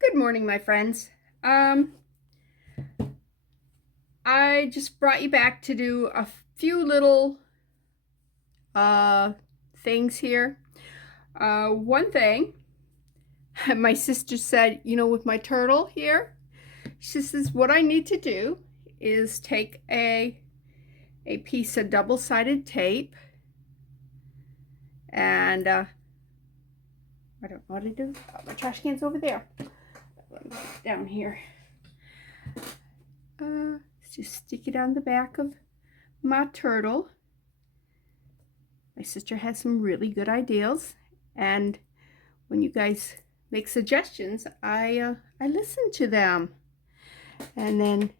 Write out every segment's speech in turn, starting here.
Good morning, my friends. I just brought you back to do a few little uh, things here. One thing, my sister said, with my turtle here, she says what I need to do is take a piece of double-sided tape, and I don't know what to do. Oh, my trash can's over there. Let me put it down here. Just stick it on the back of my turtle. My sister has some really good ideas, and when you guys make suggestions, I listen to them. And then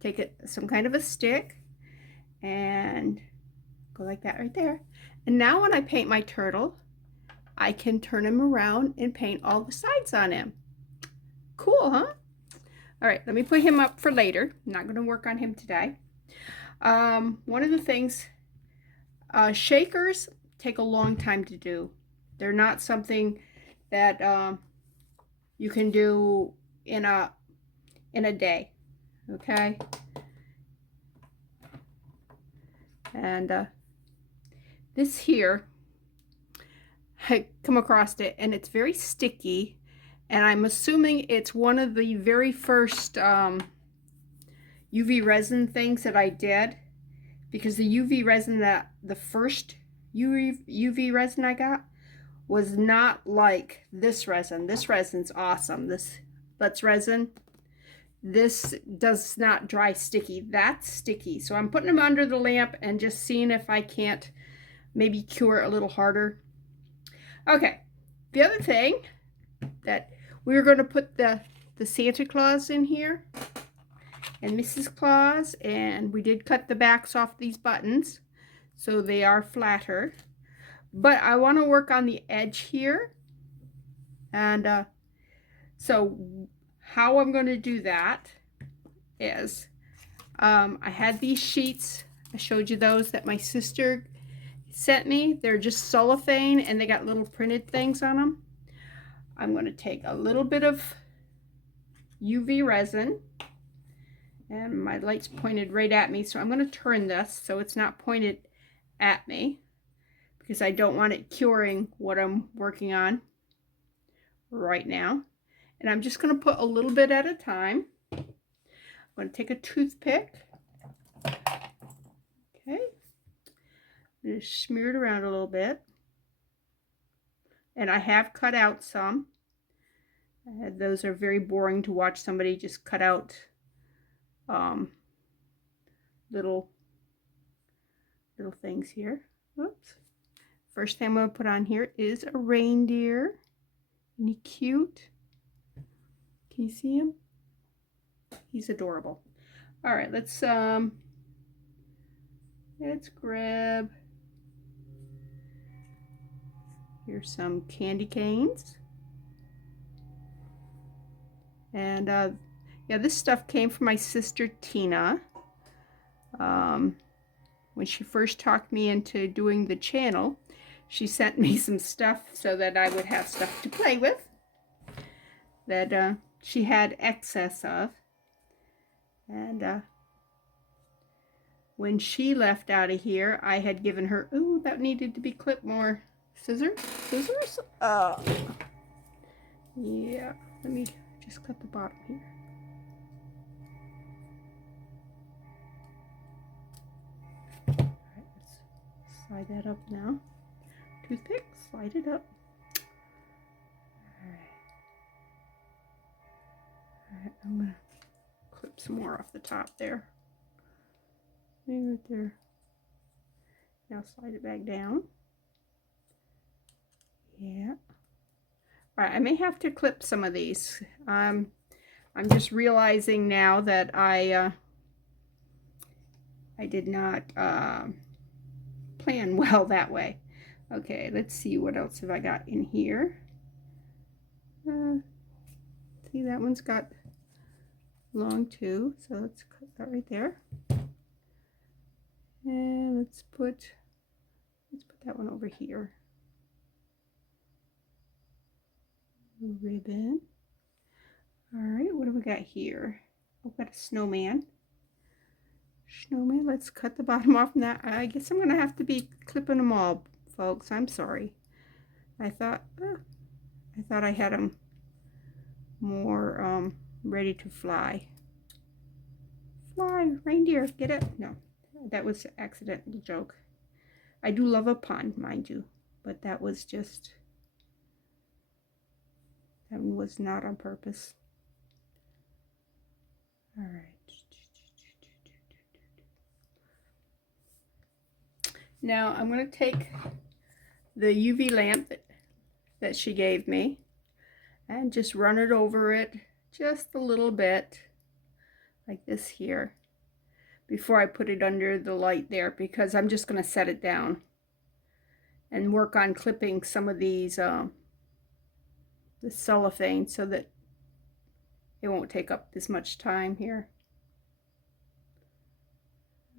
take some kind of a stick and go like that right there. And now when I paint my turtle, I can turn him around and paint all the sides on him. Cool, huh? All right, let me put him up for later. I'm not going to work on him today. One of the things, shakers take a long time to do. They're not something that you can do in a day, okay? And this here, I come across it, and it's very sticky, and I'm assuming it's one of the very first UV resin things that I did, because the UV resin the first UV resin I got was not like this resin. This resin's awesome. This Let's resin. This does not dry sticky. That's sticky. So I'm putting them under the lamp and just seeing if I can't maybe cure a little harder. Okay, the other thing that we were going to put the Santa Claus in here and Mrs. Claus, and we did cut the backs off these buttons so they are flatter. But I want to work on the edge here, and so how I'm going to do that is I had these sheets. I showed you those that my sister sent me. They're just cellophane, and they got little printed things on them. I'm going to take a little bit of UV resin, and my light's pointed right at me, so I'm going to turn this so it's not pointed at me, because I don't want it curing what I'm working on right now. And I'm just going to put a little bit at a time. I'm going to take a toothpick. Okay. Just smear it around a little bit. And I have cut out some. Those are very boring to watch somebody just cut out little things here. Whoops. First thing I'm going to put on here is a reindeer. Isn't he cute? Can you see him? He's adorable. All right, let's grab, here's some candy canes. And yeah, this stuff came from my sister Tina. When she first talked me into doing the channel, she sent me some stuff so that I would have stuff to play with that she had excess of. And when she left out of here, I had given her, ooh, that needed to be clipped more. Scissors? Yeah, let me just cut the bottom here. Alright, let's slide that up now. Toothpick, slide it up. Alright, I'm gonna clip some more off the top there. Maybe right there. Now slide it back down. Yeah. Alright, I may have to clip some of these. I'm just realizing now that I did not plan well that way. Okay, let's see what else have I got in here. See, that one's got long too, so let's cut that right there. And let's put that one over here. Ribbon. All right, what do we got here? We've got a snowman. Snowman, let's cut the bottom off from that. I guess I'm gonna have to be clipping them all, folks. I'm sorry. I thought I had them more ready to fly. Fly, reindeer, get it? No, that was an accidental joke. I do love a pun, mind you, but that was not on purpose. All right. Now I'm going to take the UV lamp that she gave me and just run it over it just a little bit, like this here, before I put it under the light there, because I'm just going to set it down and work on clipping some of these the cellophane so that it won't take up as much time here.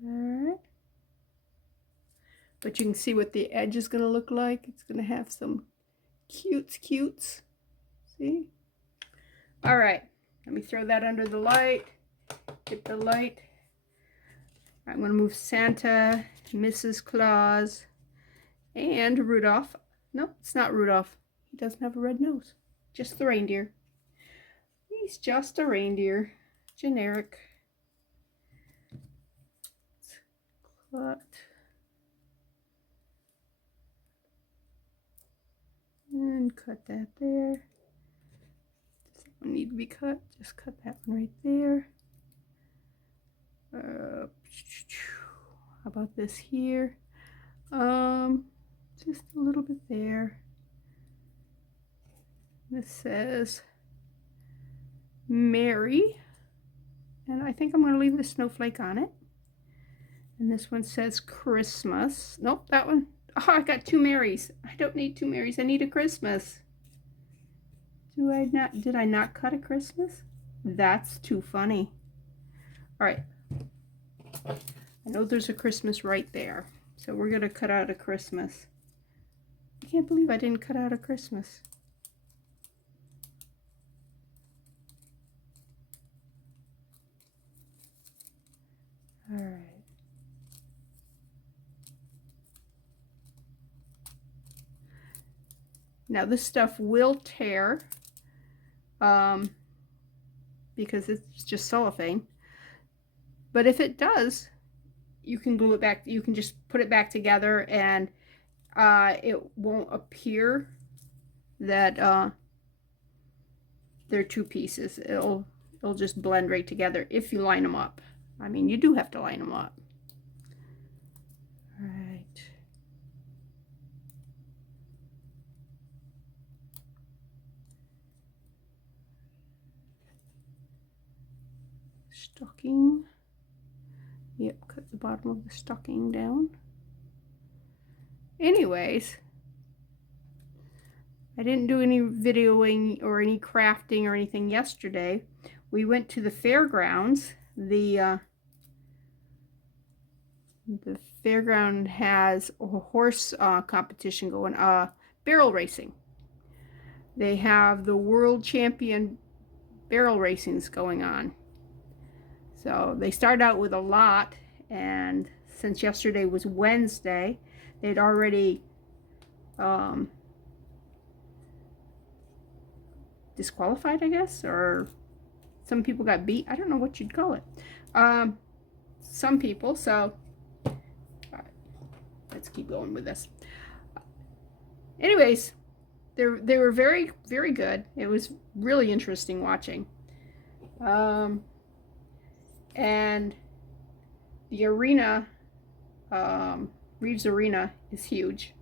All right. But you can see what the edge is going to look like. It's going to have some cutes. See? All right. Let me throw that under the light. Get the light. I'm going to move Santa, Mrs. Claus, and Rudolph. No, it's not Rudolph. He doesn't have a red nose. Just the reindeer. He's just a reindeer. Generic. Cut. And cut that there. Does that one need to be cut? Just cut that one right there. How about this here? Just a little bit there. This says Mary, and I think I'm going to leave the snowflake on it. And this one says Christmas. Nope, that one. Oh, I got two Marys. I don't need two Marys. I need a Christmas. Did I not cut a Christmas? That's too funny. All right. I know there's a Christmas right there. So we're going to cut out a Christmas. I can't believe I didn't cut out a Christmas. All right. Now this stuff will tear because it's just cellophane. But if it does, you can glue it back. You can just put it back together, and it won't appear that they're two pieces. It'll just blend right together if you line them up. I mean, you do have to line them up. All right. Stocking. Yep, cut the bottom of the stocking down. Anyways, I didn't do any videoing or any crafting or anything yesterday. We went to the fairgrounds. The fairground has a horse competition going, barrel racing. They have the world champion barrel racings going on. So they start out with a lot, and since yesterday was Wednesday, they'd already disqualified, I guess, or some people got beat. I don't know what you'd call it. Some people, so all right, let's keep going with this. Anyways, they were very, very good. It was really interesting watching. And the arena, Reeves Arena, is huge.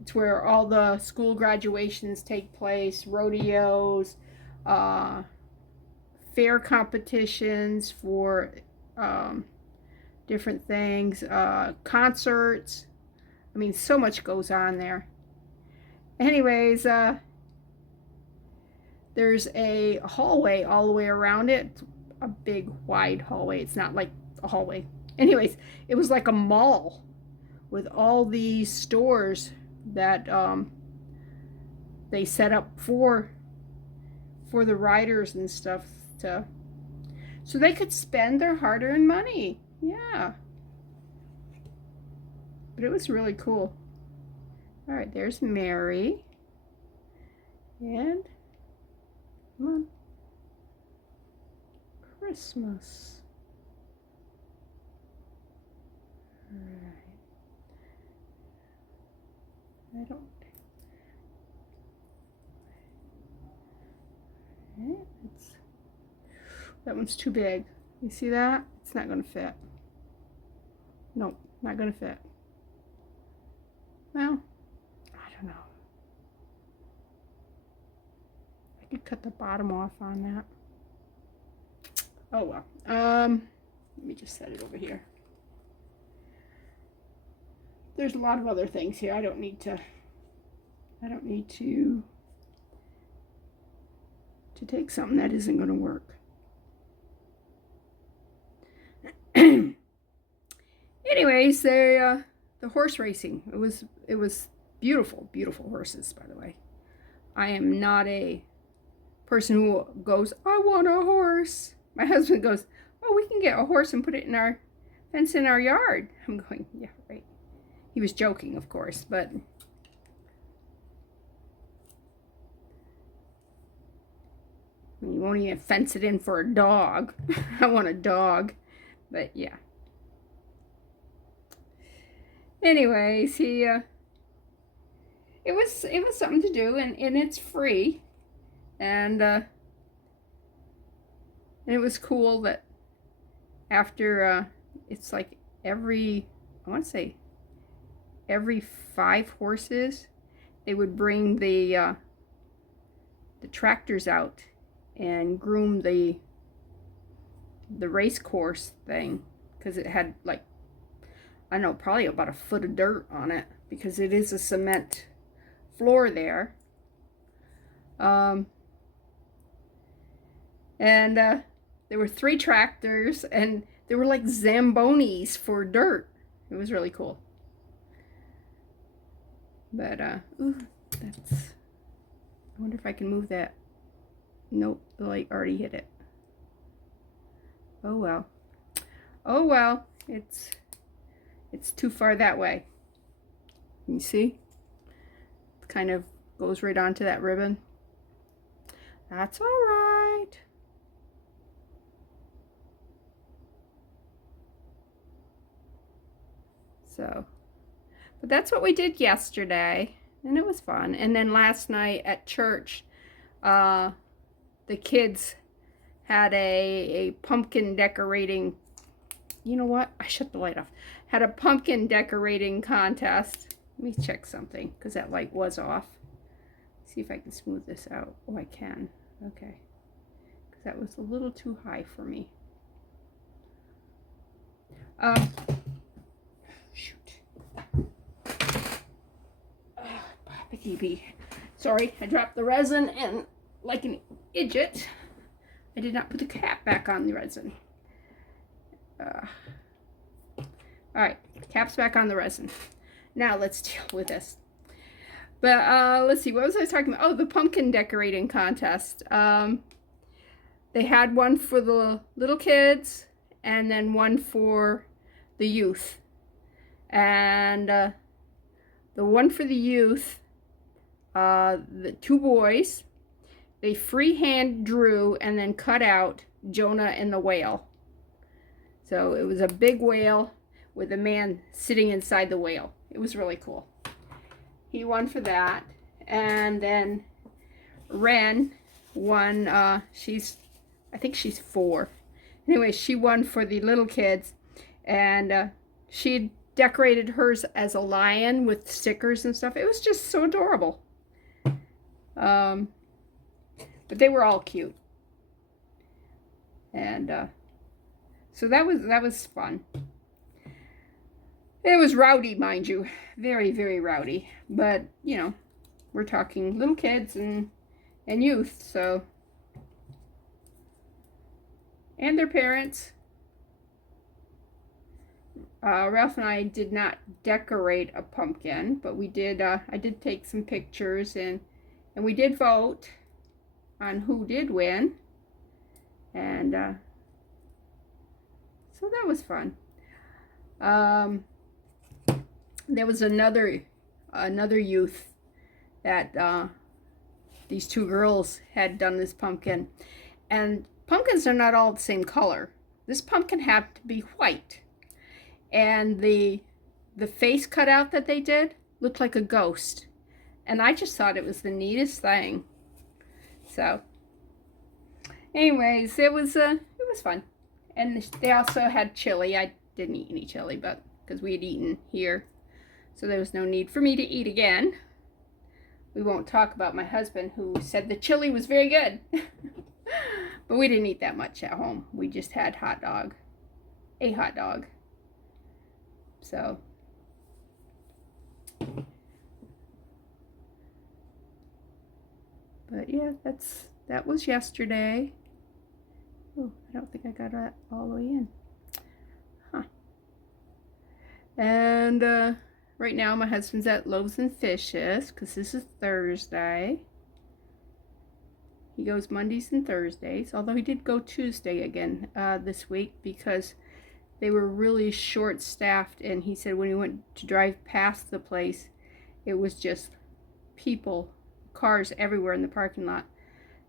It's where all the school graduations take place, rodeos, fair competitions for different things, concerts. I mean, so much goes on there. Anyways, there's a hallway all the way around it. A big wide hallway. It's not like a hallway. Anyways, it was like a mall with all these stores that they set up for for the riders and stuff to, so they could spend their hard-earned money. Yeah. But it was really cool. All right, there's Mary. And come on. Christmas. All right. I don't. Okay, that one's too big. You see that? It's not going to fit. Nope, not going to fit. Well, I don't know. I could cut the bottom off on that. Oh well. Let me just set it over here. There's a lot of other things here. I don't need to take something that isn't going to work. Anyways, the horse racing. It was beautiful, beautiful horses, by the way. I am not a person who goes, I want a horse. My husband goes, oh, we can get a horse and put it in our fence in our yard. I'm going, yeah, right. He was joking, of course, but you won't even fence it in for a dog. I want a dog, but yeah. Anyways, it was something to do, and it's free, and it was cool that after it's like I want to say every 5 horses, they would bring the tractors out and groom the race course thing, because it had like, I don't know, probably about a foot of dirt on it, because it is a cement floor there. And there were 3 tractors, and they were like Zambonis for dirt. It was really cool. But ooh, I wonder if I can move that. Nope, the light already hit it. Oh well. Oh well, it's too far that way. You see? It kind of goes right onto that ribbon. That's all right. So, but that's what we did yesterday, and it was fun. And then last night at church, the kids had a pumpkin decorating. You know what? I shut the light off. Had a pumpkin decorating contest. Let me check something, because that light was off. See if I can smooth this out. Oh, I can. Okay. Because that was a little too high for me. Shoot. Sorry, I dropped the resin, and like an idiot, I did not put the cap back on the resin. Alright, cap's back on the resin. Now let's deal with this. But let's see, what was I talking about? Oh, the pumpkin decorating contest. They had one for the little kids, and then one for the youth. And the one for the youth, the 2 boys, they freehand drew and then cut out Jonah and the whale. So it was a big whale with a man sitting inside the whale. It was really cool. He won for that. And then Ren won, I think she's 4. Anyway, she won for the little kids. And she decorated hers as a lion with stickers and stuff. It was just so adorable. But they were all cute. And so that was fun. It was rowdy, mind you. Very, very rowdy. But, you know, we're talking little kids and youth, so. And their parents. Ralph and I did not decorate a pumpkin, but we did, I did take some pictures, and we did vote. on who did win. And so that was fun. There was another youth that these two girls had done this pumpkin. And pumpkins are not all the same color. This pumpkin happened to be white. And the face cutout that they did looked like a ghost. And I just thought it was the neatest thing. So, anyways, it was fun. And they also had chili. I didn't eat any chili, but because we had eaten here. So there was no need for me to eat again. We won't talk about my husband, who said the chili was very good. But we didn't eat that much at home. We just had a hot dog. So, but yeah, that was yesterday. Oh, I don't think I got that all the way in. Huh. And right now my husband's at Loaves and Fishes because this is Thursday. He goes Mondays and Thursdays, although he did go Tuesday again this week because they were really short-staffed, and he said when he went to drive past the place, it was just people, cars everywhere in the parking lot.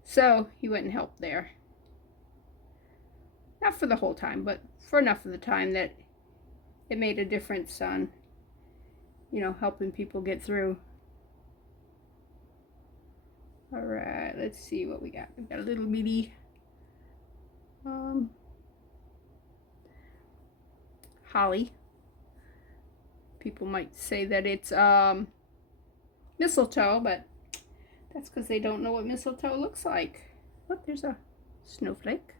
So he went and helped there. Not for the whole time, but for enough of the time that it made a difference on, helping people get through. All right, let's see what we got. We've got a little bitty holly. People might say that it's mistletoe, but that's because they don't know what mistletoe looks like. Look, there's a snowflake.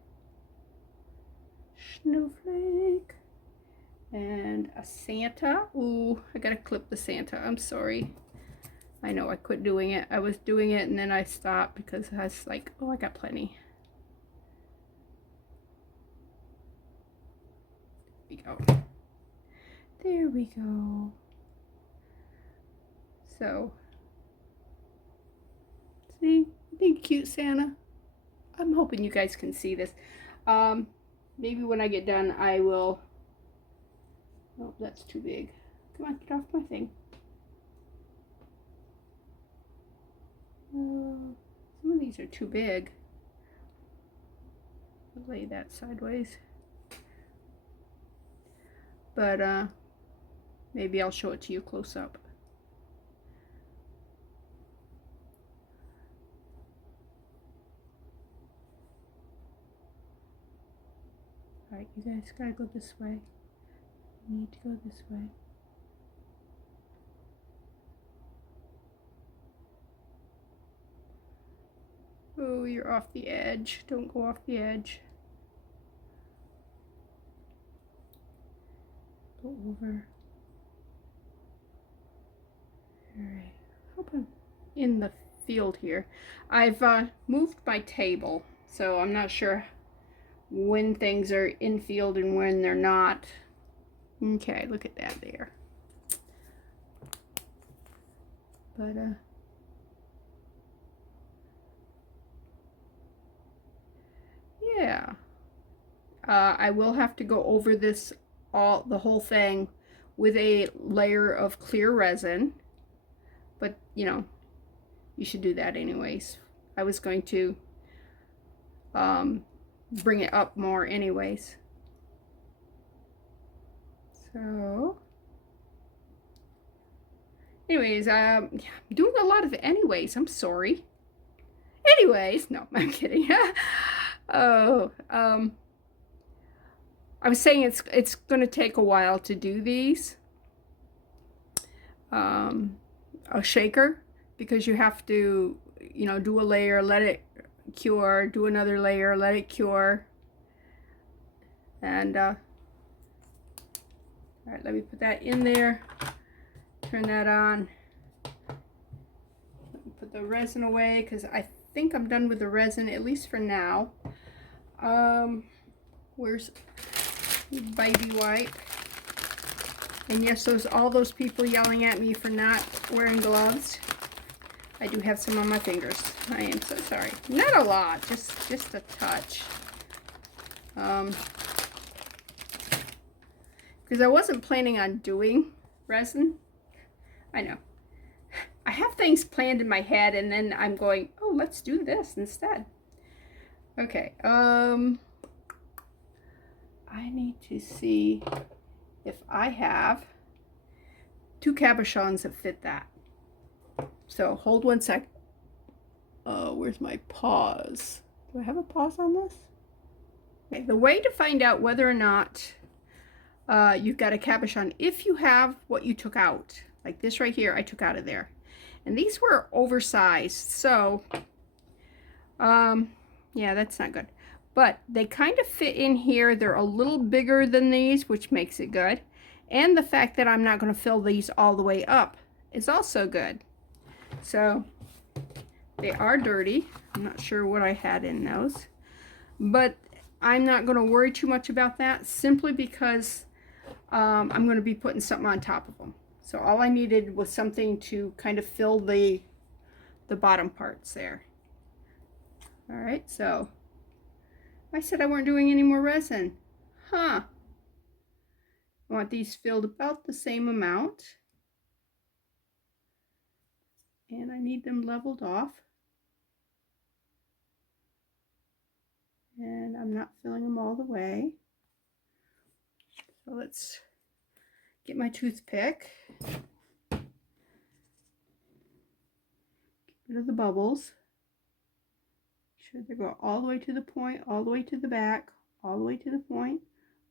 And a Santa. Ooh, I gotta clip the Santa. I'm sorry. I know I quit doing it. I was doing it and then I stopped because I was like, oh, I got plenty. There we go. So, see, big cute Santa. I'm hoping you guys can see this. Maybe when I get done, I will. Oh, that's too big. Come on, get off my thing. Some of these are too big. I'll lay that sideways. But maybe I'll show it to you close up. Alright, you guys gotta go this way. You need to go this way. Oh, you're off the edge. Don't go off the edge. Go over. Alright. Hope I'm in the field here. I've moved my table, so I'm not sure when things are in field and when they're not. Okay, look at that there. But yeah. I will have to go over this the whole thing with a layer of clear resin. But, you should do that anyways. I was going to bring it up more anyways. So, anyways, I'm doing a lot of anyways. I'm sorry. Anyways, no, I'm kidding. Oh, I was saying it's going to take a while to do these. A shaker, because you have to, do a layer, let it cure, do another layer, let it cure. And all right, let me put that in there. Turn that on. Put the resin away because I think I'm done with the resin, at least for now. Where's baby wipe? And yes, all those people yelling at me for not wearing gloves. I do have some on my fingers. I am so sorry. Not a lot, just a touch. Because I wasn't planning on doing resin. I know. I have things planned in my head and then I'm going, oh, let's do this instead. Okay, I need to see if I have 2 cabochons that fit that. So hold one sec. Where's my pause? Do I have a pause on this? Okay, the way to find out whether or not you've got a cabochon, if you have what you took out, like this right here, I took out of there. And these were oversized, so yeah, that's not good. But they kind of fit in here. They're a little bigger than these, which makes it good. And the fact that I'm not going to fill these all the way up is also good. So they are dirty. I'm not sure what I had in those. But I'm not going to worry too much about that, simply because I'm going to be putting something on top of them. So all I needed was something to kind of fill the bottom parts there. All right, so I said I weren't doing any more resin. Huh. I want these filled about the same amount. And I need them leveled off. And I'm not filling them all the way. So let's get my toothpick. Get rid of the bubbles. Sure they go all the way to the point, all the way to the back, all the way to the point,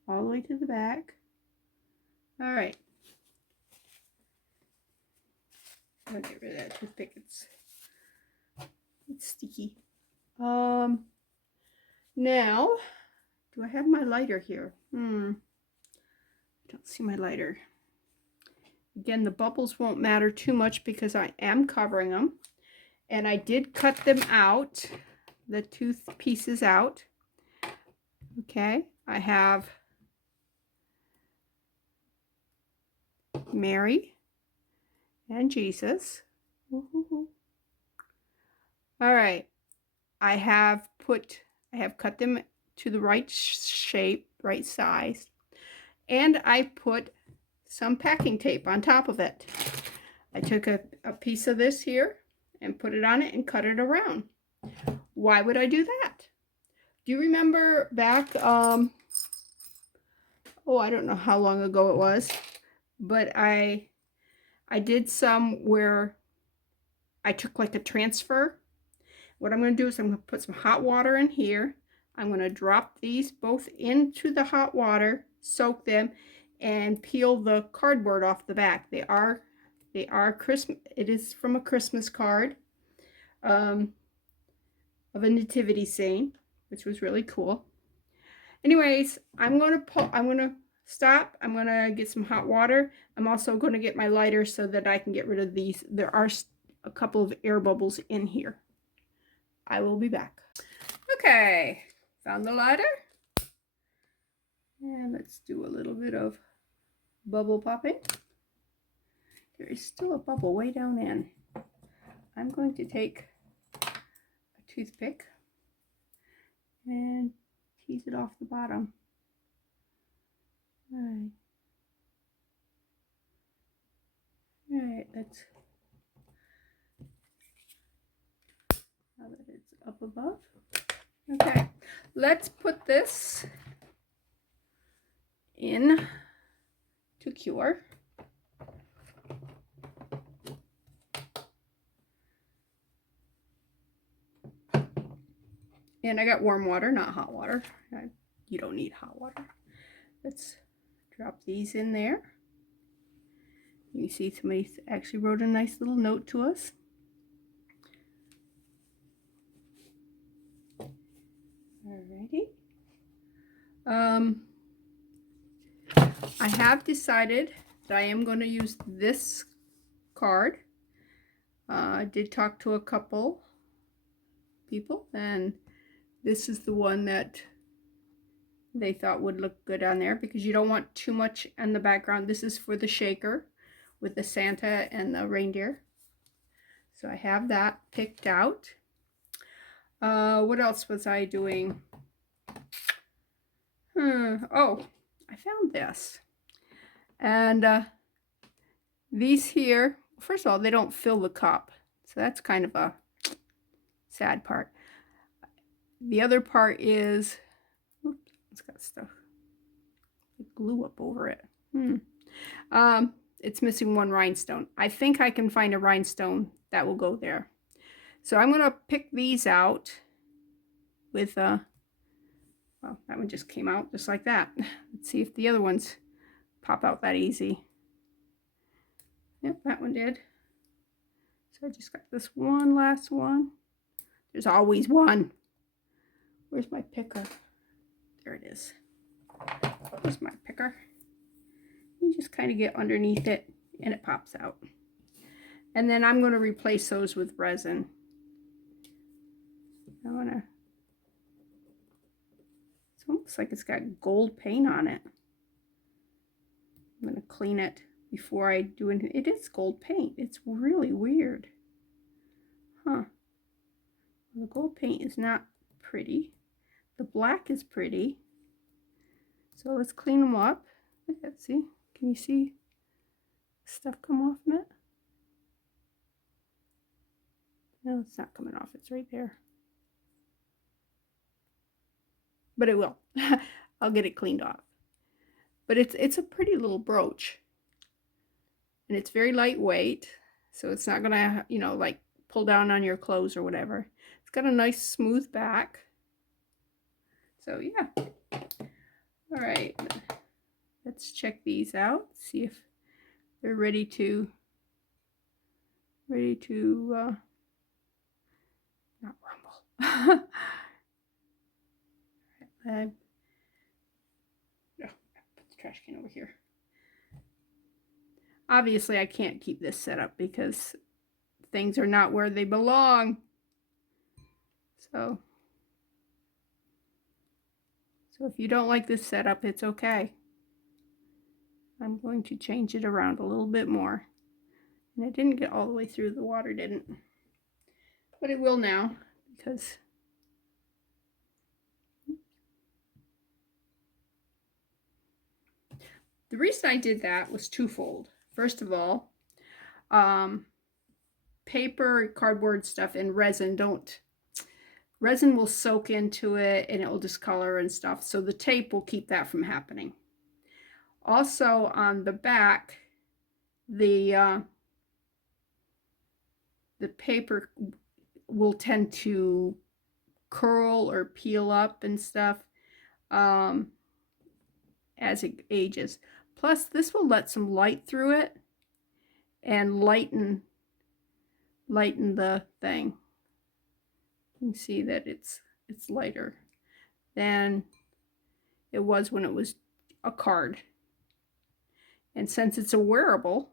all the way to the back. All right. I'll get rid of that toothpick. It's sticky. Now, do I have my lighter here? I don't see my lighter. Again, the bubbles won't matter too much because I am covering them. And I did cut them out, the tooth pieces out. Okay, I have Mary and Jesus. All right, I have cut them to the right shape, right size, and I put some packing tape on top of it. I took a piece of this here and put it on it and cut it around. Why would I do that? Do you remember back, oh, I don't know how long ago it was, but I did some where I took like a transfer. What I'm going to do is I'm going to put some hot water in here. I'm going to drop these both into the hot water, soak them, and peel the cardboard off the back. They are Christmas. It is from a Christmas card of a nativity scene, which was really cool. Anyways, I'm going to stop. I'm going to get some hot water. I'm also going to get my lighter so that I can get rid of these. There are a couple of air bubbles in here. I will be back. Okay, found the lighter. And let's do a little bit of bubble popping. There is still a bubble way down in. I'm going to take a toothpick and tease it off the bottom. All right, let's, now that it's up above. Okay, let's put this in to cure. And I got warm water, not hot water. You don't need hot water. Let's drop these in there. You see somebody actually wrote a nice little note to us. Alrighty. I have decided that I am going to use this card. I did talk to a couple people, and this is the one that they thought would look good on there because you don't want too much in the background. This is for the shaker with the Santa and the reindeer. So I have that picked out. What else was I doing? Oh, I found this. And these here, first of all, they don't fill the cup. So that's kind of a sad part. The other part is, oops, it's got stuff, glue up over it. It's missing one rhinestone. I think I can find a rhinestone that will go there. So I'm going to pick these out with, well, that one just came out just like that. Let's see if the other ones pop out that easy. Yep, that one did. So I just got this one last one. There's always one. Where's my picker? There it is. Where's my picker? You just kind of get underneath it and it pops out. And then I'm going to replace those with resin. I want to, it looks like it's got gold paint on it. I'm going to clean it before I do anything. It is gold paint. It's really weird. Huh. The gold paint is not pretty. The black is pretty. So let's clean them up. Let's see. Can you see stuff come off from it? No, it's not coming off. It's right there. But it will. I'll get it cleaned off. But it's a pretty little brooch. And it's very lightweight. So it's not going to, you know, like pull down on your clothes or whatever. It's got a nice smooth back. So yeah. All right. Let's check these out. See if they're ready to not rumble. Put the trash can over here. Obviously, I can't keep this set up because things are not where they belong. So if you don't like this setup, it's okay. I'm going to change it around a little bit more. And it didn't get all the way through, the water didn't. But it will now, because the reason I did that was twofold. First of all, paper, cardboard stuff, and resin resin will soak into it and it will discolor and stuff. So the tape will keep that from happening. Also on the back, the paper will tend to curl or peel up and stuff as it ages. Plus, this will let some light through it and lighten the thing. You can see that it's lighter than it was when it was a card. And since it's a wearable,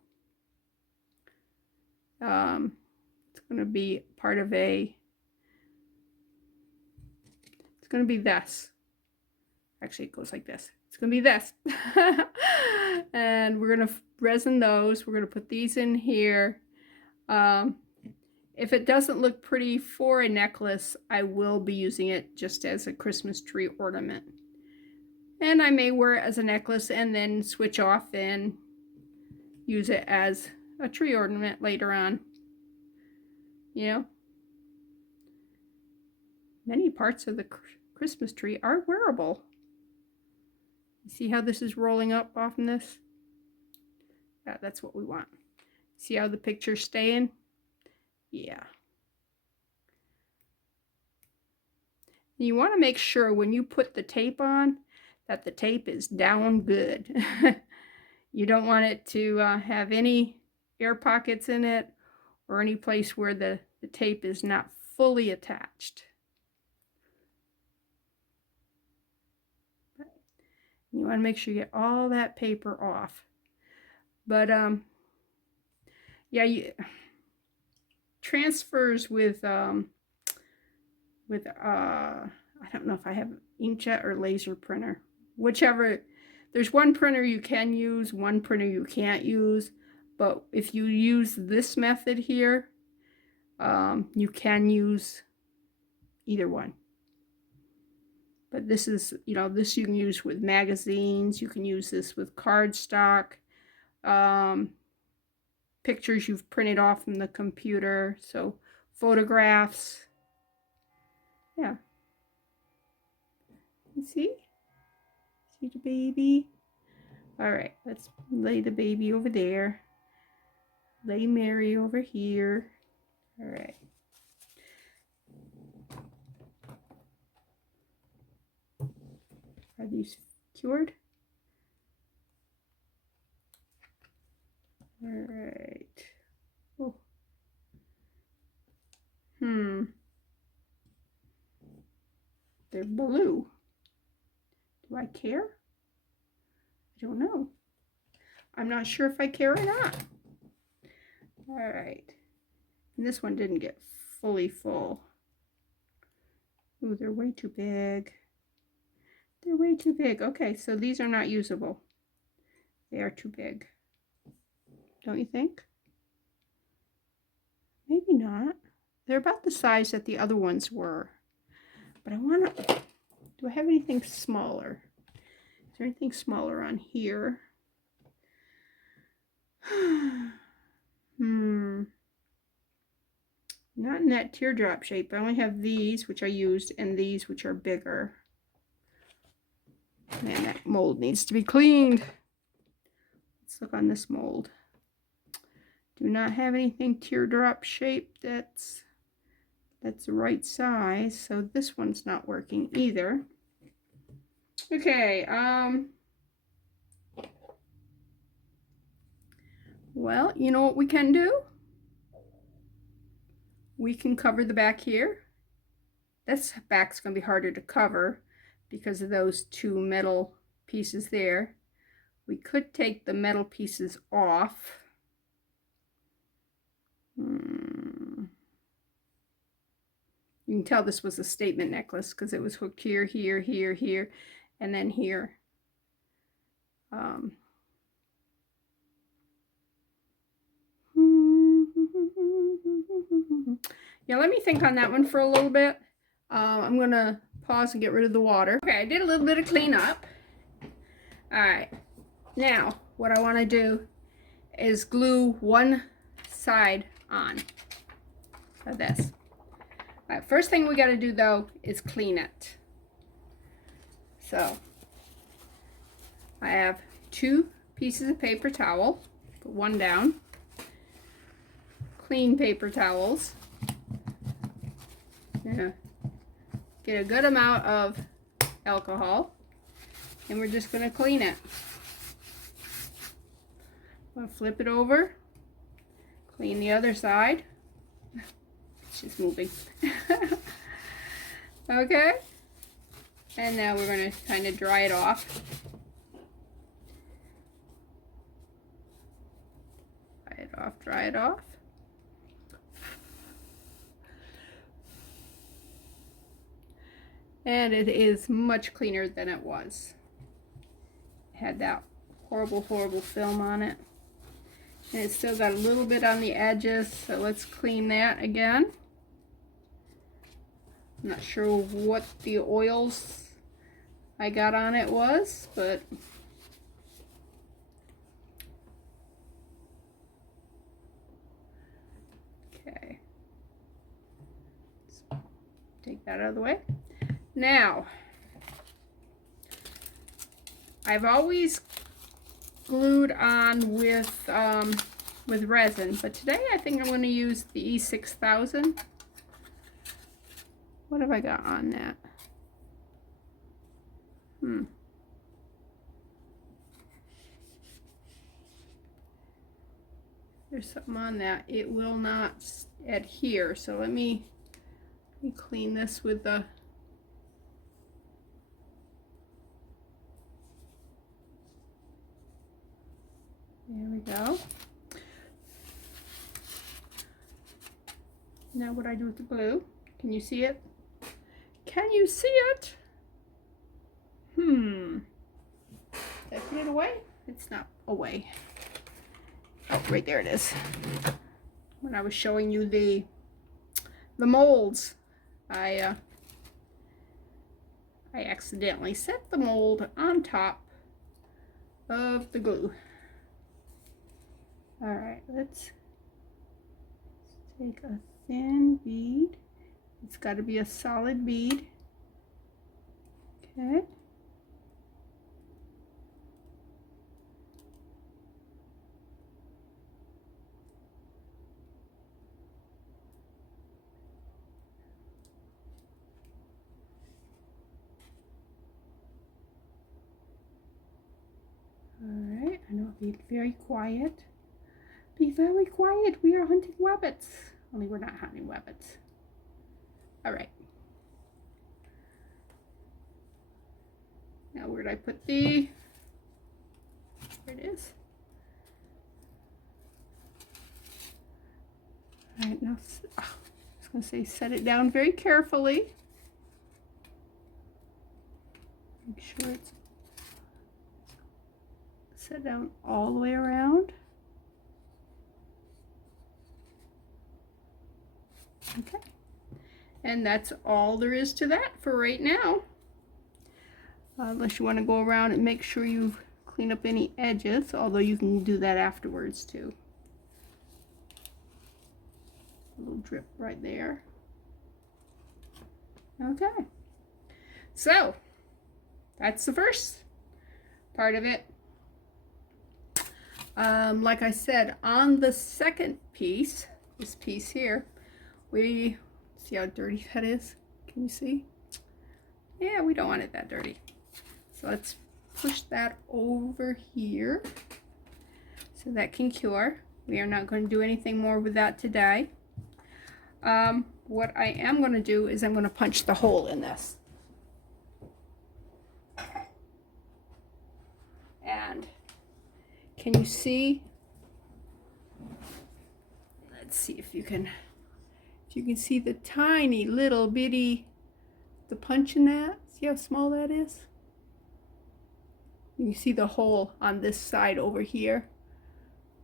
it's going to be part of it's going to be this. Actually, it goes like this. It's going to be this. And we're going to resin those. We're going to put these in here. If it doesn't look pretty for a necklace, I will be using it just as a Christmas tree ornament. And I may wear it as a necklace and then switch off and use it as a tree ornament later on. You know, many parts of the Christmas tree are wearable. You see how this is rolling up off in this? Yeah, that's what we want. See how the picture's staying? Yeah. You want to make sure when you put the tape on that the tape is down good. You don't want it to have any air pockets in it or any place where the tape is not fully attached. You want to make sure you get all that paper off. But yeah, transfers with I don't know if I have inkjet or laser printer, whichever. There's one printer you can use, one printer you can't use. But if you use this method here, You can use either one. But this is, you know, this you can use with magazines. You can use this with cardstock, pictures you've printed off from the computer. So photographs. Yeah. You see? See the baby? All right, let's lay the baby over there. Lay Mary over here. All right. Are these cured? All right. Oh. They're blue. Do I care? I don't know. I'm not sure if I care or not. All right. And this one didn't get fully full. Ooh, they're way too big. They're way too big. Okay, so these are not usable. They are too big. Don't you think? Maybe not. They're about the size that the other ones were. But I want to... Do I have anything smaller? Is there anything smaller on here? Not in that teardrop shape. I only have these, which I used, and these, which are bigger. Man, that mold needs to be cleaned. Let's look on this mold. Do not have anything teardrop shaped that's the right size. So this one's not working either. Okay, well, you know what we can do? We can cover the back here. This back's going to be harder to cover because of those two metal pieces there. We could take the metal pieces off. You can tell this was a statement necklace because it was hooked here, here, here, here, and then here. Yeah, let me think on that one for a little bit. I'm going to pause and get rid of the water. Okay, I did a little bit of cleanup. All right, now what I want to do is glue one side on of this. All right, first thing we got to do though is clean it. So I have 2 pieces of paper towel. Put one down. Clean paper towels. Yeah. Get a good amount of alcohol, and we're just going to clean it. I'm going to flip it over, clean the other side. It's just moving. Okay, and now we're going to kind of dry it off. Dry it off, dry it off. And it is much cleaner than it was. It had that horrible, horrible film on it. And it's still got a little bit on the edges, so let's clean that again. I'm not sure what the oils I got on it was, but okay. Let's take that out of the way. Now, I've always glued on with resin, but today I think I'm going to use the E6000. What have I got on that? There's something on that. It will not adhere, so let me clean this with the... There we go. Now what do I do with the glue? Can you see it? Can you see it? Did I put it away? It's not away. Oh, right there it is. When I was showing you the the molds. I accidentally set the mold on top of the glue. All right, let's take a thin bead. It's got to be a solid bead. Okay. Alright, I know, be very quiet. Be very quiet. We are hunting rabbits. Only we're not hunting rabbits. Alright. Now where did I put the... There it is. Alright, now I was going to say set it down very carefully. Make sure it's set down all the way around. Okay, and that's all there is to that for right now. Unless you want to go around and make sure you clean up any edges, although you can do that afterwards too. A little drip right there. Okay, so that's the first part of it. Like I said, on the second piece, this piece here, we see how dirty that is. Can you see? Yeah, we don't want it that dirty. So let's push that over here so that can cure. We are not going to do anything more with that today. What I am going to do is I'm going to punch the hole in this. And can you see? Let's see if you can see the tiny little bitty, the punch in that. See how small that is? You can see the hole on this side over here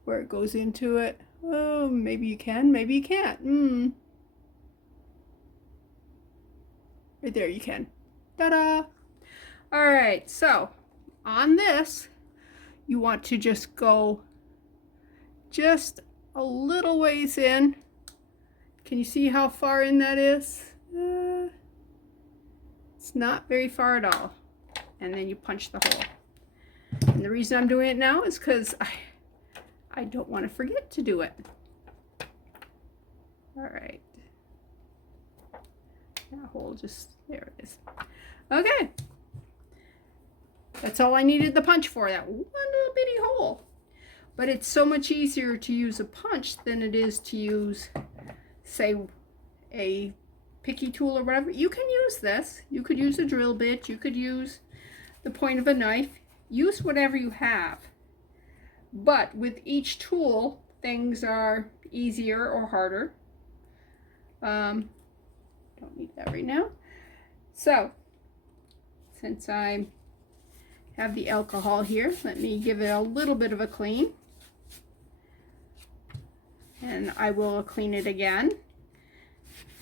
where it goes into it. Oh, maybe you can, maybe you can't. Right there you can. Ta-da! All right, so on this, you want to just go just a little ways in. Can you see how far in that is? It's not very far at all. And then you punch the hole. And the reason I'm doing it now is because I don't want to forget to do it. All right. That hole just, there it is. Okay. That's all I needed the punch for, that one little bitty hole. But it's so much easier to use a punch than it is to use, say, a picky tool or whatever. You can use this. You could use a drill bit. You could use the point of a knife. Use whatever you have. But with each tool, things are easier or harder. Don't need that right now. So, since I have the alcohol here, let me give it a little bit of a clean. And I will clean it again.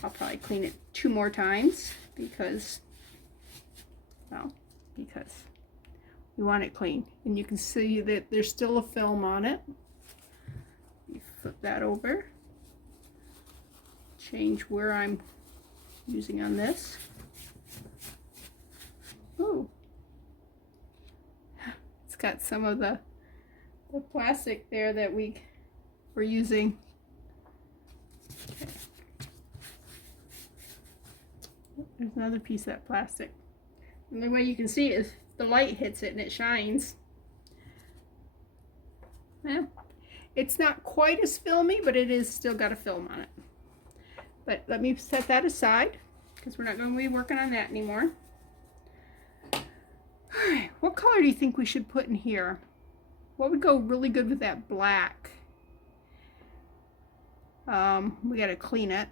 I'll probably clean it 2 more times because, well, because we want it clean. And you can see that there's still a film on it. You flip that over. Change where I'm using on this. Ooh. It's got some of the plastic there that we were using. Okay. There's another piece of that plastic. And the way you can see it is the light hits it and it shines. Yeah. It's not quite as filmy, but it is still got a film on it. But let me set that aside because we're not going to be working on that anymore. Alright, what color do you think we should put in here? What would go really good with that black? We got to clean it.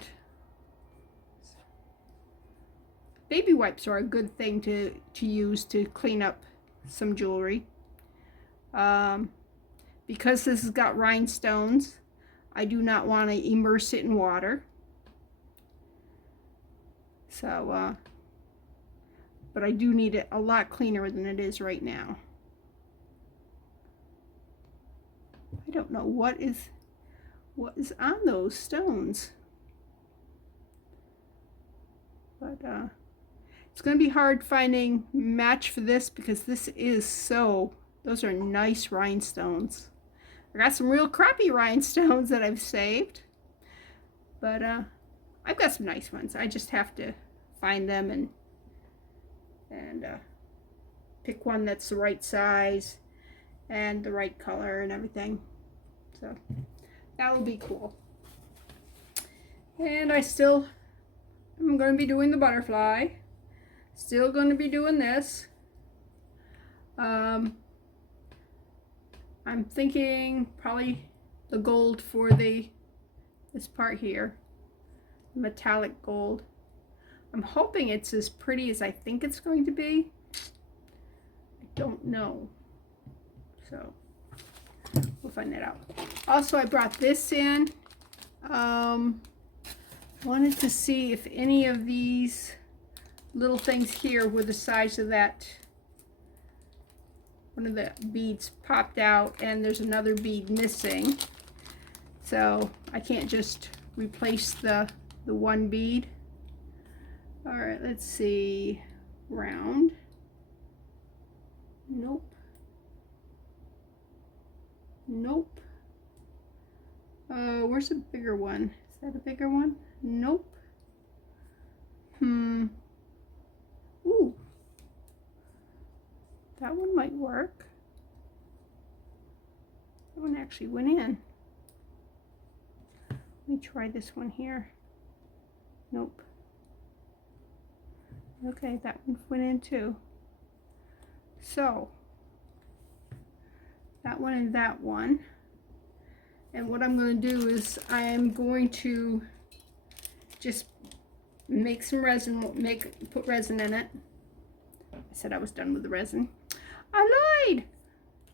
Baby wipes are a good thing to use to clean up some jewelry. Because this has got rhinestones, I do not want to immerse it in water. So, but I do need it a lot cleaner than it is right now. I don't know what is on those stones. But it's going to be hard finding match for this because this is those are nice rhinestones. I got some real crappy rhinestones that I've saved. But I've got some nice ones. I just have to find them and pick one that's the right size and the right color and everything. So that will be cool. And I'm going to be doing the butterfly. Still going to be doing this. I'm thinking probably the gold for this part here. Metallic gold. I'm hoping it's as pretty as I think it's going to be. I don't know. So we'll find that out. Also, I brought this in. Wanted to see if any of these little things here were the size of that. One of the beads popped out and there's another bead missing. So I can't just replace the one bead. All right, let's see. Round. Nope. Nope. Where's a bigger one? Is that a bigger one? Nope. Ooh. That one might work. That one actually went in. Let me try this one here. Nope. Okay, that one went in too. So, that one and that one. And what I'm going to do is I am going to just make some resin, put resin in it. I said I was done with the resin. I lied!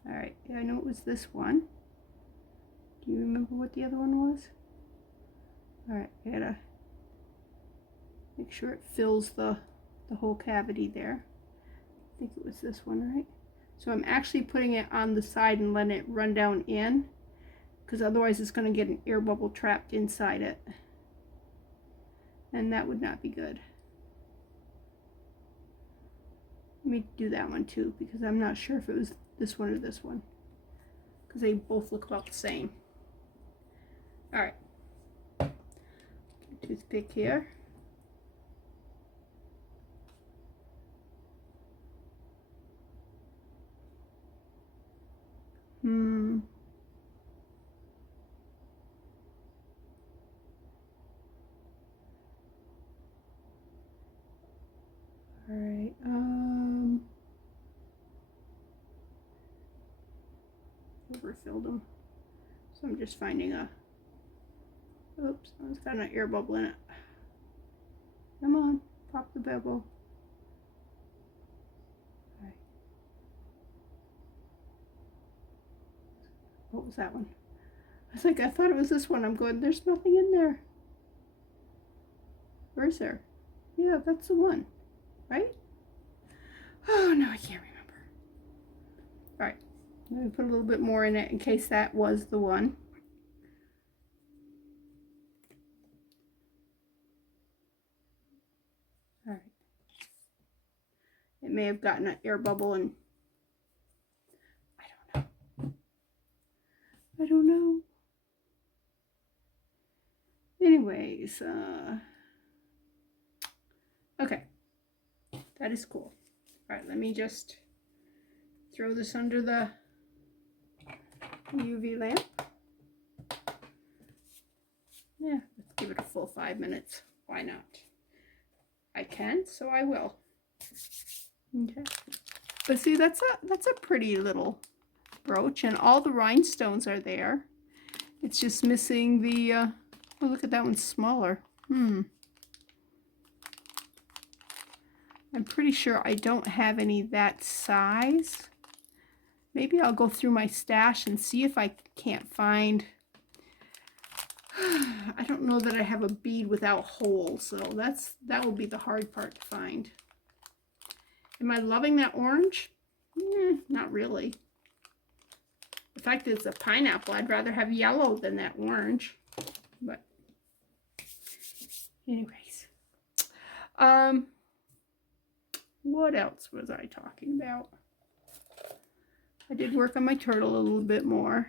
Alright, yeah, I know it was this one. Do you remember what the other one was? Alright, I gotta make sure it fills the whole cavity there. I think it was this one, right? So I'm actually putting it on the side and letting it run down in, because otherwise it's going to get an air bubble trapped inside it. And that would not be good. Let me do that one too, because I'm not sure if it was this one or this one, because they both look about the same. Alright. Toothpick here. Alright, overfilled them. So I'm just finding oops, it's got an air bubble in it. Come on, pop the bubble. Alright. What was that one? I thought it was this one. I'm going, there's nothing in there. Where is there? Yeah, that's the one. Right? Oh, no, I can't remember. All right, let me put a little bit more in it in case that was the one. All right. It may have gotten an air bubble and I don't know. I don't know. Anyways, okay. That is cool. All right, let me just throw this under the UV lamp. Yeah, let's give it a full 5 minutes. Why not? I can, so I will. Okay. But see, that's a pretty little brooch, and all the rhinestones are there. It's just missing the oh, look at that one, smaller. I'm pretty sure I don't have any that size. Maybe I'll go through my stash and see if I can't find I don't know that I have a bead without holes, so that will be the hard part to find. Am I loving that orange? Not really. The fact that it's a pineapple, I'd rather have yellow than that orange. But anyways. What else was I talking about? I did work on my turtle a little bit more.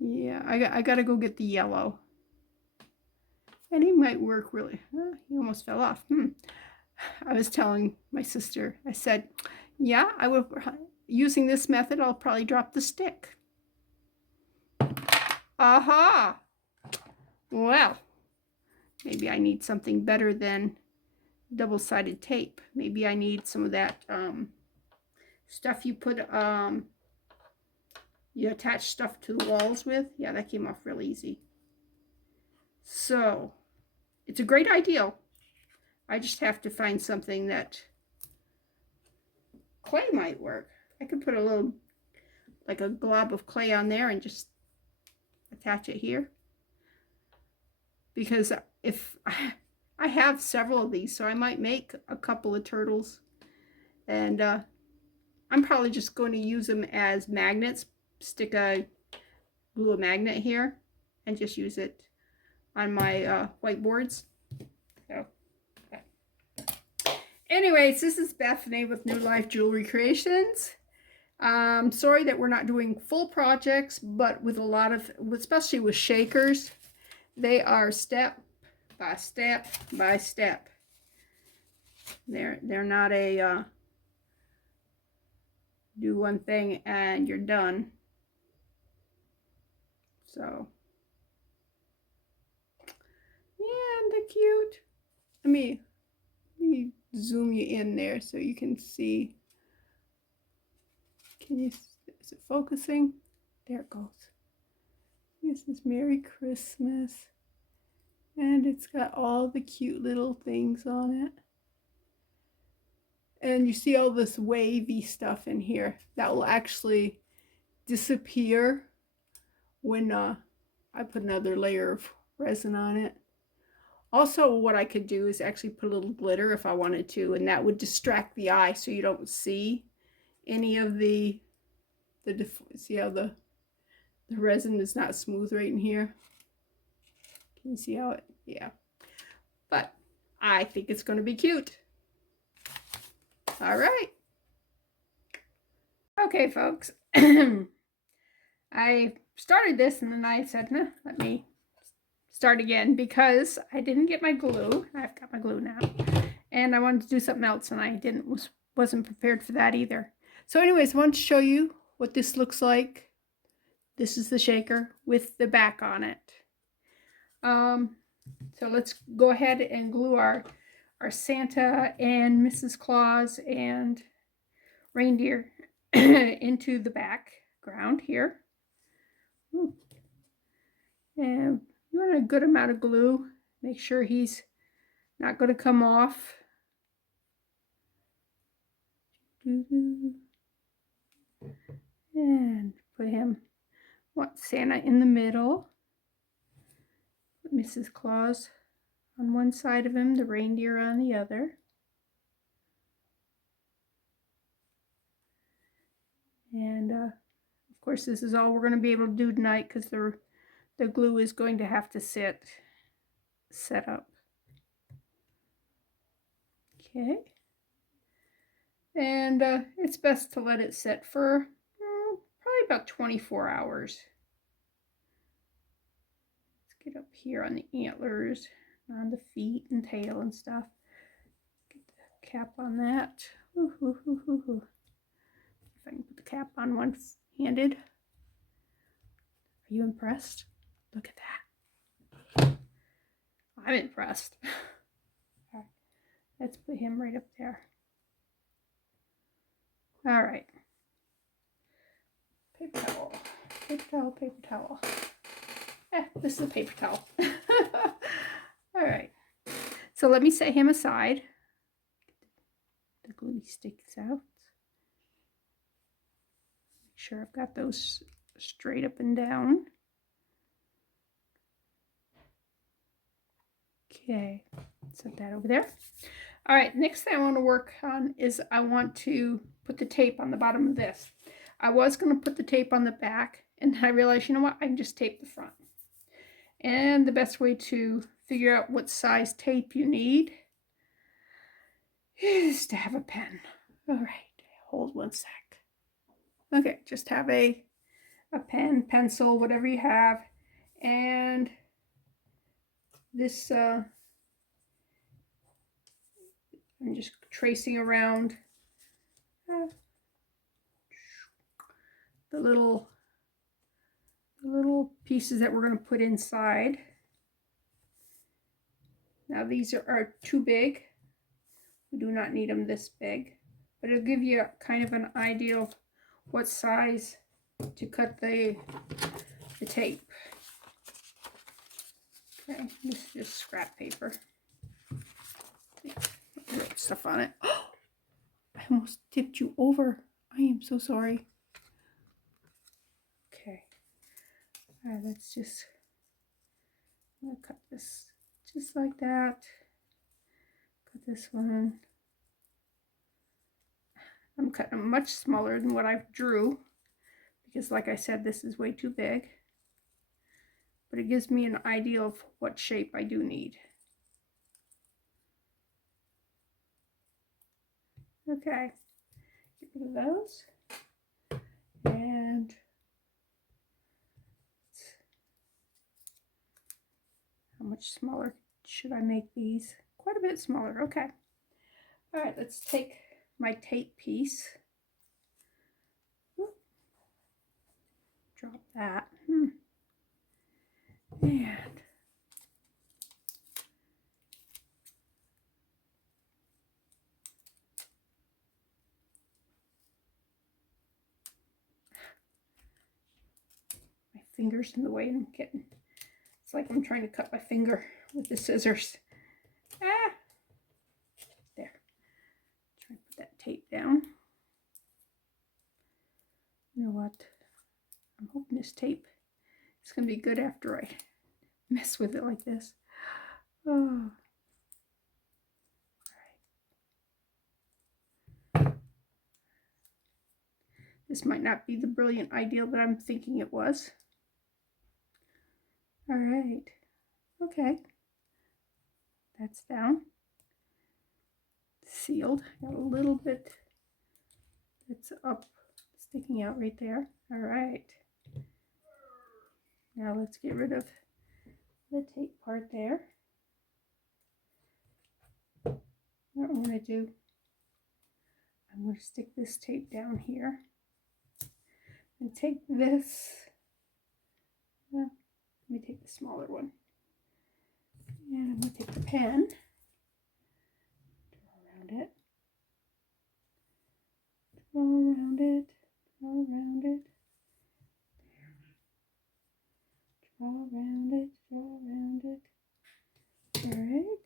Yeah, I gotta go get the yellow. And he might work really. He almost fell off. I was telling my sister, I said, yeah, I would, using this method, I'll probably drop the stick. Aha! Well, maybe I need something better than double-sided tape. Maybe I need some of that stuff you put, you attach stuff to the walls with. Yeah, that came off real easy. So, it's a great idea. I just have to find something that clay might work. I could put a little, like a glob of clay on there and just attach it here. Because if I have several of these, so I might make a couple of turtles. And I'm probably just going to use them as magnets. Glue a magnet here and just use it on my whiteboards. So, okay. Anyways, this is Bethany with New Life Jewelry Creations. Sorry that we're not doing full projects, but with a lot of, especially with shakers, they are step by step by step. They're not a do one thing and you're done. So, yeah, they're cute. Let me zoom you in there so you can see. Is it focusing? There it goes. This is Merry Christmas. And it's got all the cute little things on it. And you see all this wavy stuff in here. That will actually disappear when I put another layer of resin on it. Also, what I could do is actually put a little glitter if I wanted to, and that would distract the eye so you don't see any of the see how the resin is not smooth right in here. Can you see how it, yeah. But I think it's going to be cute. All right. Okay, folks. I started this and then I said, nah, let me start again because I didn't get my glue. I've got my glue now. And I wanted to do something else and I wasn't prepared for that either. So anyways, I wanted to show you what this looks like. This is the shaker with the back on it. So let's go ahead and glue our Santa and Mrs. Claus and reindeer into the background here. Ooh. And you want a good amount of glue. Make sure he's not going to come off. And put Santa in the middle. Put Mrs. Claus on one side of him, the reindeer on the other. And of course, this is all we're going to be able to do tonight because the glue is going to have to set up. Okay. And it's best to let it set for probably about 24 hours. Let's get up here on the antlers, on the feet and tail and stuff. Get the cap on that. Ooh, ooh, ooh, ooh, ooh. If I can put the cap on one-handed. Are you impressed? Look at that. I'm impressed. All right. Let's put him right up there. All right. Paper towel. Paper towel, paper towel. This is a paper towel. All right. So let me set him aside. The glue sticks out. Make sure I've got those straight up and down. Okay, set that over there. All right, next thing I want to work on is I want to put the tape on the bottom of this. I was going to put the tape on the back, and I realized, you know what, I can just tape the front. And the best way to figure out what size tape you need is to have a pen. All right, hold one sec. Okay, just have a pen, pencil, whatever you have. And this, I'm just tracing around the little pieces that we're going to put inside. Now these are too big. We do not need them this big, but it'll give you kind of an idea of what size to cut the tape. Okay, this is just scrap paper. Write stuff on it. Oh, I almost tipped you over. I am so sorry. Okay. All right, let's just, I'm gonna cut this just like that. Cut this one. I'm cutting them much smaller than what I drew because, like I said, this is way too big. But it gives me an idea of what shape I do need. Okay, get rid of those. And how much smaller should I make these? Quite a bit smaller, okay. All right, let's take my tape piece. Ooh. Drop that. And my finger's in the way and I'm getting, it's like I'm trying to cut my finger with the scissors. Ah! There. Try to put that tape down. You know what? I'm hoping this tape is going to be good after I mess with it like this. Oh. This might not be the brilliant idea that I'm thinking it was. All right. Okay. That's down. Sealed. Got a little bit that's up, sticking out right there. All right. Now let's get rid of the tape part there. What I'm going to do, I'm going to stick this tape down here and take this. Let me take the smaller one. And I'm going to take the pen, draw around it, draw around it, draw around it, draw around it, draw around it. All right.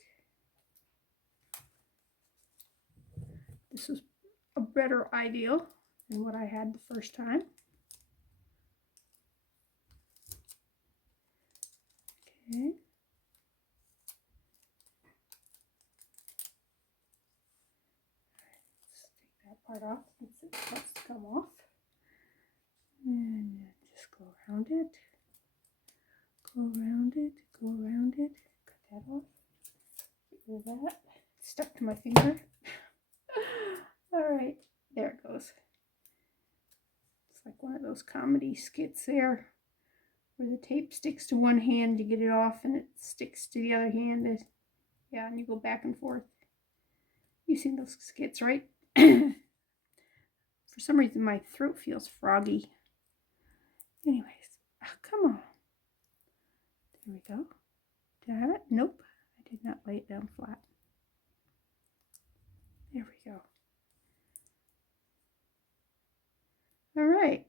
This is a better idea than what I had the first time. Okay. Let's take that part off since it wants to come off. And just go around it. Go around it. Go around it. Cut that off. Get rid of that. It's stuck to my finger. All right. There it goes. It's like one of those comedy skits there where the tape sticks to one hand, you get it off, and it sticks to the other hand. Yeah, and you go back and forth. You've seen those skits, right? For some reason, my throat feels froggy. Anyways, come on. There we go. Did I have it? Nope. I did not lay it down flat. There we go. All right.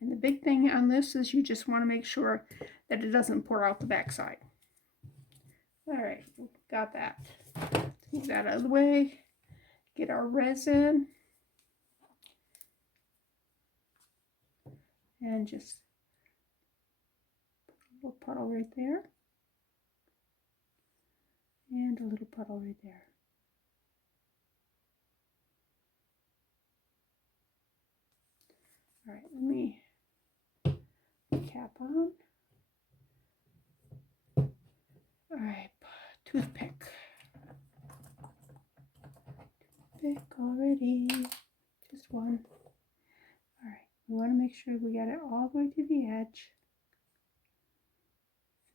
And the big thing on this is you just want to make sure that it doesn't pour out the backside. All right, got that. Move that out of the way. Get our resin. And just put a little puddle right there. And a little puddle right there. All right, let me cap on. All right, toothpick. Toothpick already. Just one. All right, we want to make sure we got it all the way to the edge.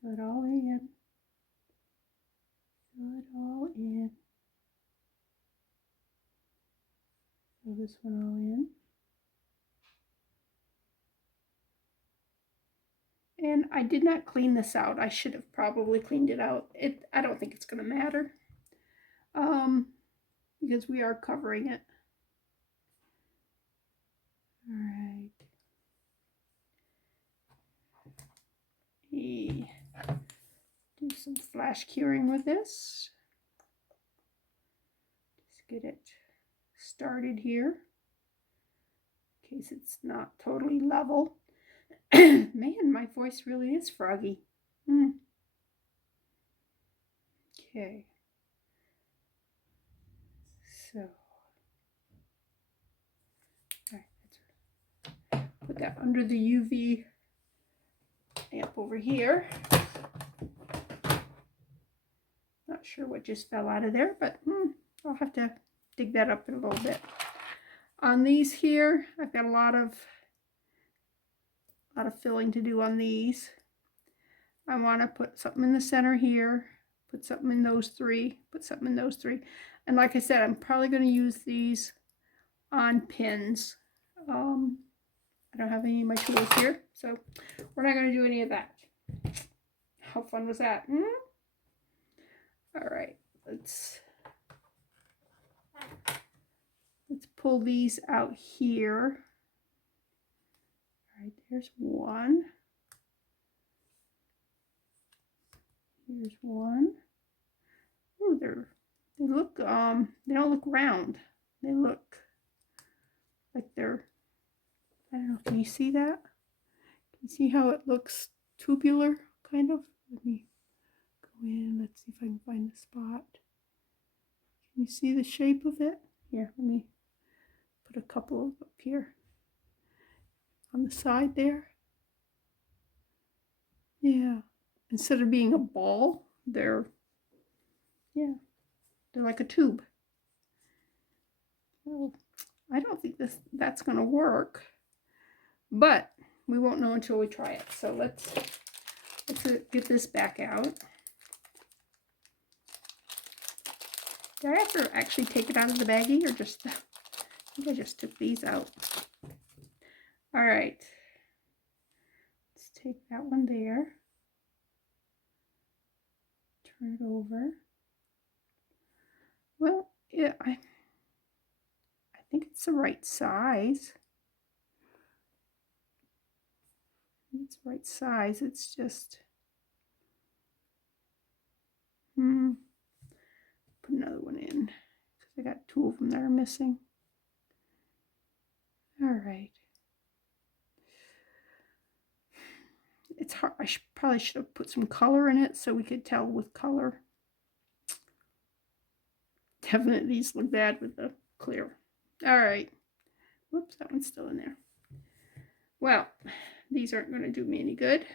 Fill it all in. Fill it all in. Fill this one all in. And I did not clean this out. I should have probably cleaned it out. I don't think it's going to matter. Because we are covering it. All right. Do some flash curing with this. Just get it started here. In case it's not totally level. Man, my voice really is froggy. Okay. So, all right, put that under the UV lamp over here. Not sure what just fell out of there, but I'll have to dig that up in a little bit. On these here, I've got a lot of filling to do on these. I want to put something in the center here, put something in those three, put something in those three. And like I said, I'm probably going to use these on pins. I don't have any of my tools here, so we're not going to do any of that. How fun was that? All right, let's pull these out here. All right, there's one. Here's one. Oh, they look they don't look round. They look like they're, I don't know, can you see that? Can you see how it looks tubular kind of? Let me go in, let's see if I can find the spot. Can you see the shape of it? Here, let me put a couple up here on the side there. Yeah, instead of being a ball, they're like a tube. Oh, I don't think that's going to work, but we won't know until we try it. So let's get this back out. Did I have to actually take it out of the baggie, or just, I think I just took these out. All right, let's take that one there, turn it over. Well, yeah, I think it's the right size. It's the right size. It's just, put another one in because I got two of them that are missing. All right. It's hard. I probably should have put some color in it so we could tell with color. Definitely these look bad with the clear. All right. Whoops, that one's still in there. Well, these aren't going to do me any good.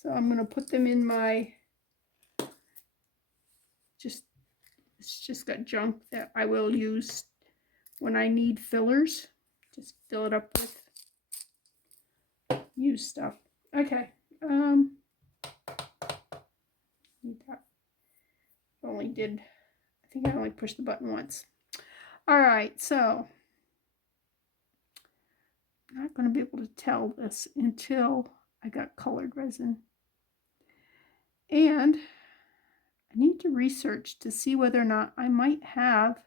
So I'm going to put them in my, it's just got junk that I will use when I need fillers. Just fill it up with used stuff. Okay. Need that. I think I only pushed the button once. All right, so I'm not going to be able to tell this until I got colored resin. And I need to research to see whether or not I might have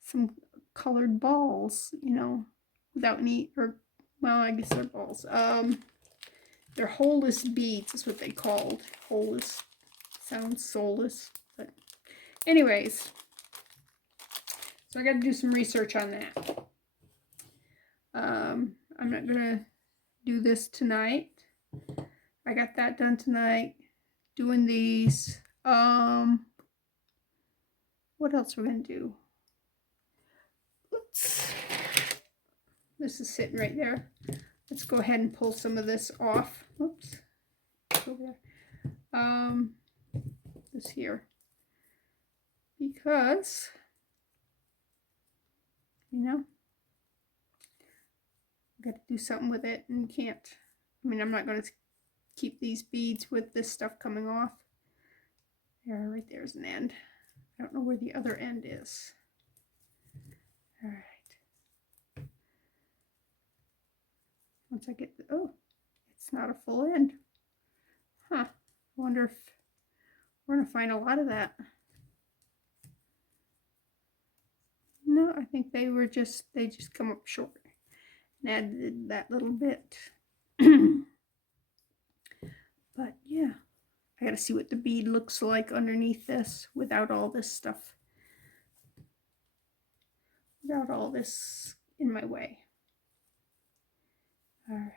some colored balls, you know, without any, or, well, I guess they're balls. They're holeless beads is what they called. Holeless sounds soulless, but anyways, so I got to do some research on that. I'm not gonna do this tonight. I got that done tonight. Doing these. What else we're going to do? This is sitting right there. Let's go ahead and pull some of this off. Oops. Over there. This here. Because, you know, I've got to do something with it and can't. I mean, I'm not going to keep these beads with this stuff coming off. There, right there's an end. I don't know where the other end is. All right. Once I get the, oh, it's not a full end. Huh. I wonder if we're going to find a lot of that. No, I think they just come up short and added that little bit. But yeah, I gotta see what the bead looks like underneath this without all this stuff, without all this in my way. All right.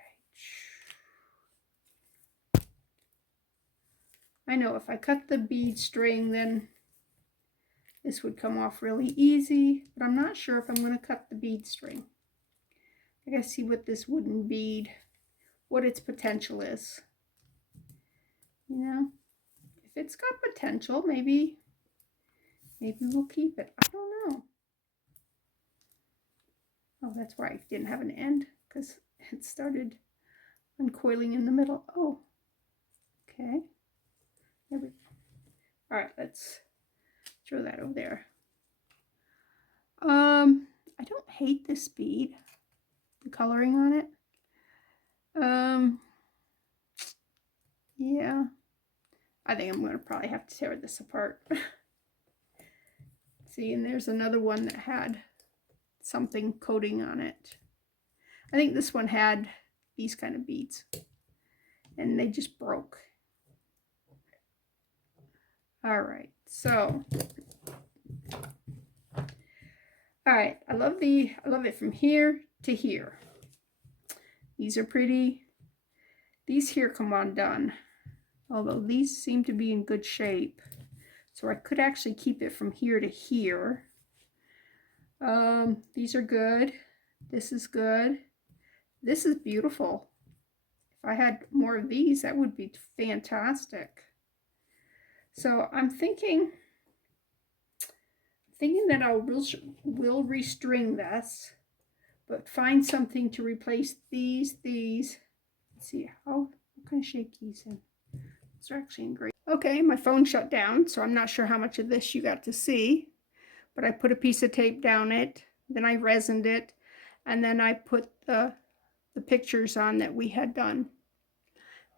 I know if I cut the bead string, then this would come off really easy, but I'm not sure if I'm going to cut the bead string. I gotta see what this wooden bead, what its potential is. You know, if it's got potential, maybe we'll keep it. I don't know. Oh, that's why I didn't have an end, because it started uncoiling in the middle. Oh, okay. There we go. All right, let's throw that over there. I don't hate this bead, the coloring on it. Yeah, I think I'm going to probably have to tear this apart. See, and there's another one that had something coating on it. I think this one had these kind of beads, and they just broke. All right, so, all right, I love it from here to here. These are pretty. These here come undone, although these seem to be in good shape. So I could actually keep it from here to here. These are good. This is good. This is beautiful. If I had more of these, that would be fantastic. So I'm thinking that I will restring this, but find something to replace these. Let's see what kind of shape these in. These are actually in great. Okay, my phone shut down, so I'm not sure how much of this you got to see, but I put a piece of tape down it, then I resined it, and then I put the pictures on that we had done.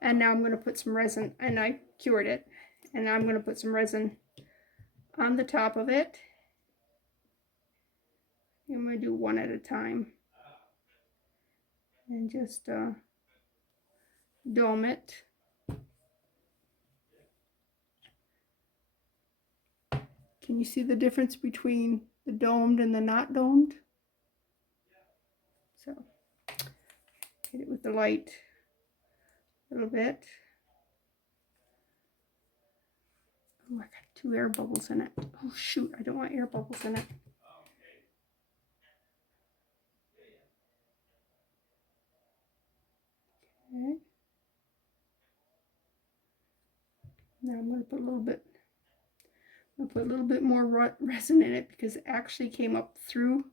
And now I'm going to put some resin, and I cured it, and now I'm going to put some resin on the top of it. I'm going to do one at a time and just dome it. Can you see the difference between the domed and the not domed? So hit it with the light a little bit. Oh, I got 2 air bubbles in it. Oh shoot, I don't want air bubbles in it. Okay. Now I'm going to put a little bit. I'm going to put a little bit more resin in it because it actually came up through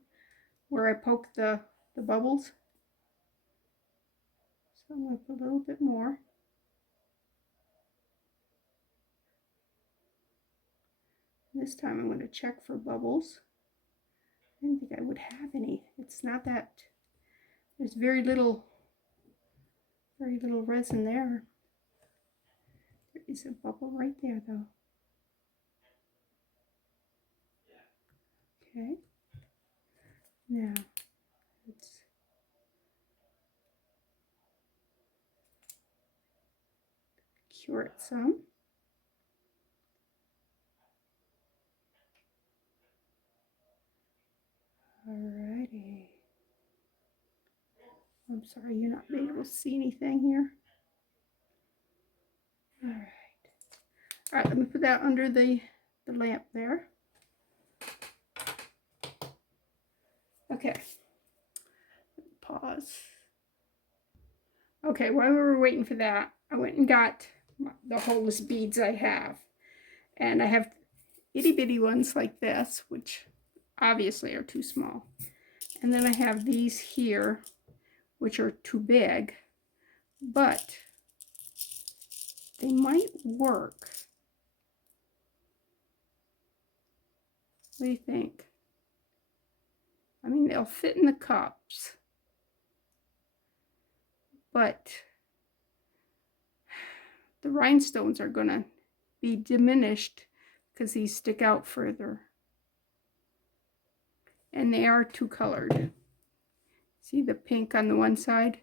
where I poked the bubbles. So I'm going to put a little bit more. This time I'm going to check for bubbles. I didn't think I would have any. It's not that, there's very little resin there. There is a bubble right there though. Okay. Now, let's cure it some. Alrighty. I'm sorry you're not able to see anything here. Alright. All right, let me put that under the lamp there. Okay, pause. Okay, while we were waiting for that, I went and got the holeless beads I have. And I have itty bitty ones like this, which obviously are too small. And then I have these here, which are too big, but they might work. What do you think? I mean, they'll fit in the cups, but the rhinestones are going to be diminished because these stick out further. And they are two colored. See the pink on the one side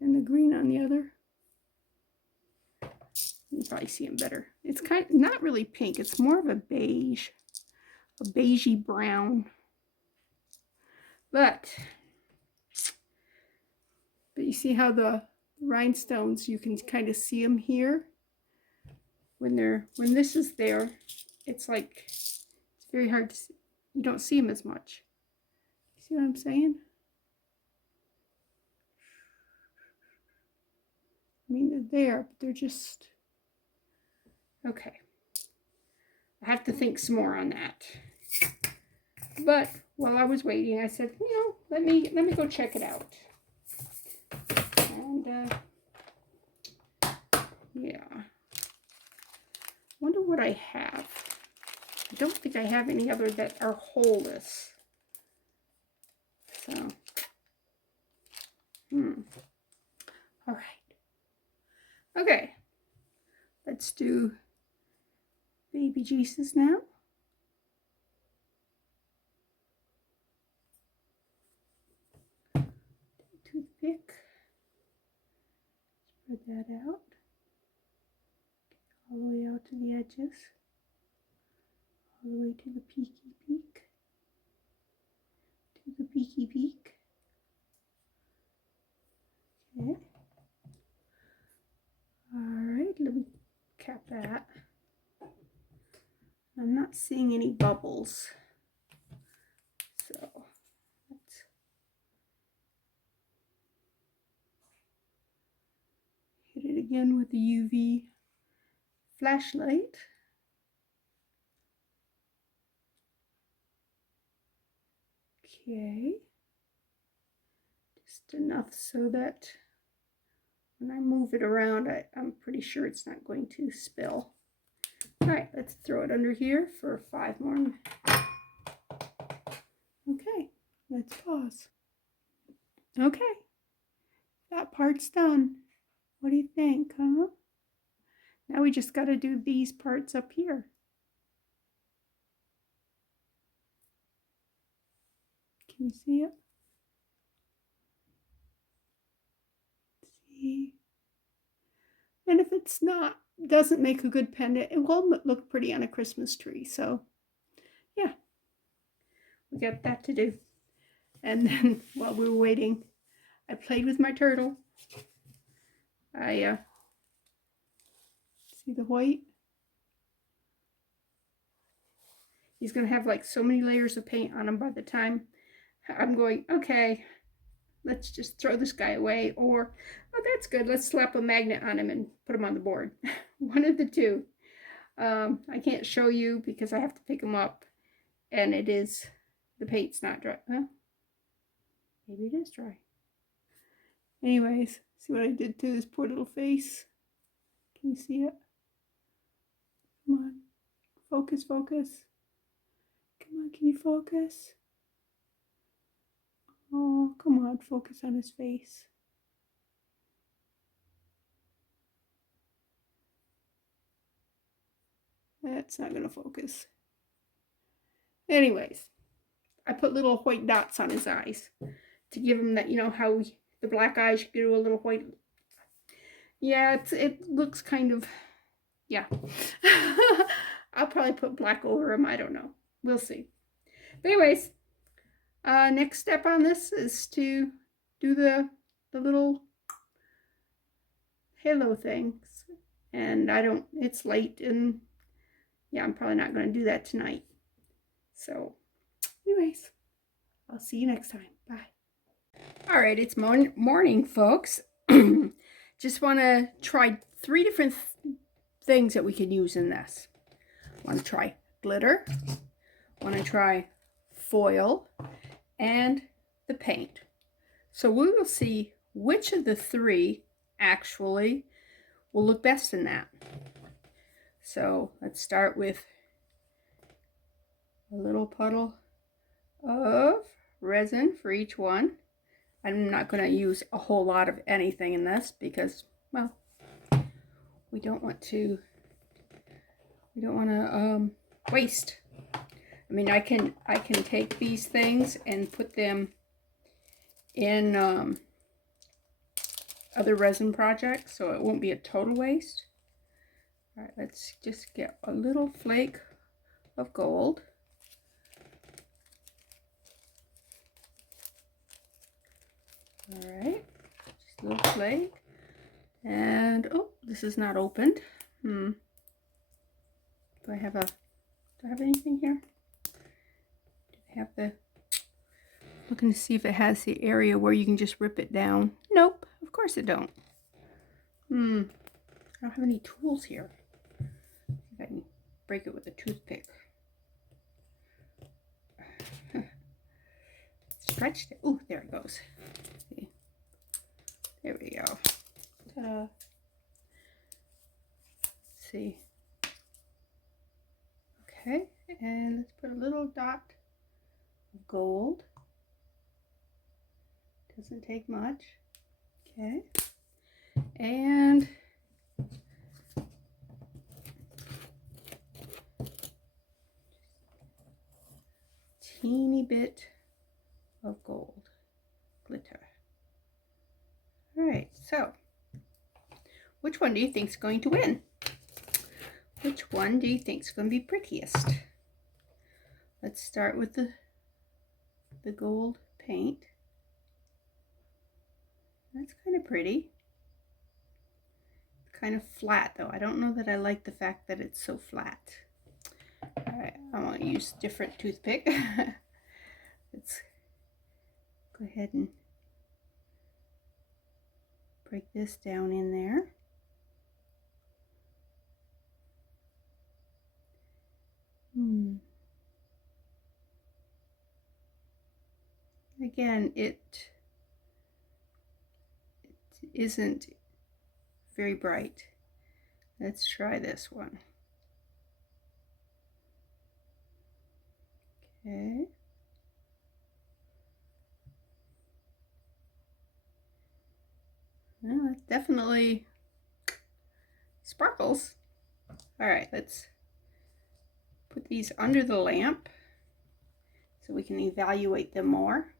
and the green on the other? You can probably see them better. It's kind of not really pink, it's more of a beige, a beigey brown. But you see how the rhinestones, you can kind of see them here. When this is there, it's like, it's very hard to see. You don't see them as much. See what I'm saying? I mean, they're there, but they're just, okay. I have to think some more on that. But while I was waiting, I said, you know, let me go check it out. And yeah. Wonder what I have. I don't think I have any other that are holeless. So, all right. Okay, let's do baby Jesus now. Toothpick. Spread that out. All the way out to the edges. All the way to the peaky peak. To the peaky peak. Okay. Alright, let me cap that. I'm not seeing any bubbles. So let's hit it again with the UV flashlight. Okay. Just enough so that when I move it around, I'm pretty sure it's not going to spill. All right, let's throw it under here for 5 more. Okay, let's pause. Okay, that part's done. What do you think, huh? Now we just got to do these parts up here. Can you see it? See? And if it's not, doesn't make a good pendant, it will look pretty on a Christmas tree. So yeah, we got that to do. And then while we were waiting, I played with my turtle. I see the white. He's gonna have like so many layers of paint on him by the time I'm going, okay, let's just throw this guy away, or, oh, that's good, let's slap a magnet on him and put him on the board. One of the two. I can't show you because I have to pick him up, and the paint's not dry. Well, maybe it is dry. Anyways, see what I did to his poor little face? Can you see it? Come on, focus, focus. Come on, can you focus? Oh, come on, focus on his face. That's not gonna focus. Anyways, I put little white dots on his eyes to give him that, you know, how the black eyes, you do a little white. Yeah, it looks kind of, yeah. I'll probably put black over him, I don't know. We'll see. But anyways, next step on this is to do the little halo things. And it's late, and yeah, I'm probably not going to do that tonight. So anyways, I'll see you next time. Bye. All right, it's morning, folks. Just want to try 3 different things that we can use in this. Want to try glitter, want to try foil, and the paint. So we will see which of the 3 actually will look best in that. So let's start with a little puddle of resin for each one. I'm not going to use a whole lot of anything in this because, well, we don't want to waste. I mean, I can take these things and put them in other resin projects, so it won't be a total waste. All right, let's just get a little flake of gold. All right, just a little flake. And oh, this is not opened. Do I have anything here? Do I have the, looking to see if it has the area where you can just rip it down. Nope, of course it don't. I don't have any tools here. I can break it with a toothpick. Stretched it. Ooh, there it goes. See? There we go. Ta-da. See. Okay, and let's put a little dot of gold. Doesn't take much. Okay, and teeny bit of gold glitter. All right, so which one do you think is going to win? Which one do you think is going to be prettiest? Let's start with the gold paint. That's kind of pretty. It's kind of flat though. I don't know that I like the fact that it's so flat. All right, I want to use a different toothpick. Let's go ahead and break this down in there. Again, it isn't very bright. Let's try this one. Okay. Well, it definitely sparkles. All right, let's put these under the lamp so we can evaluate them more.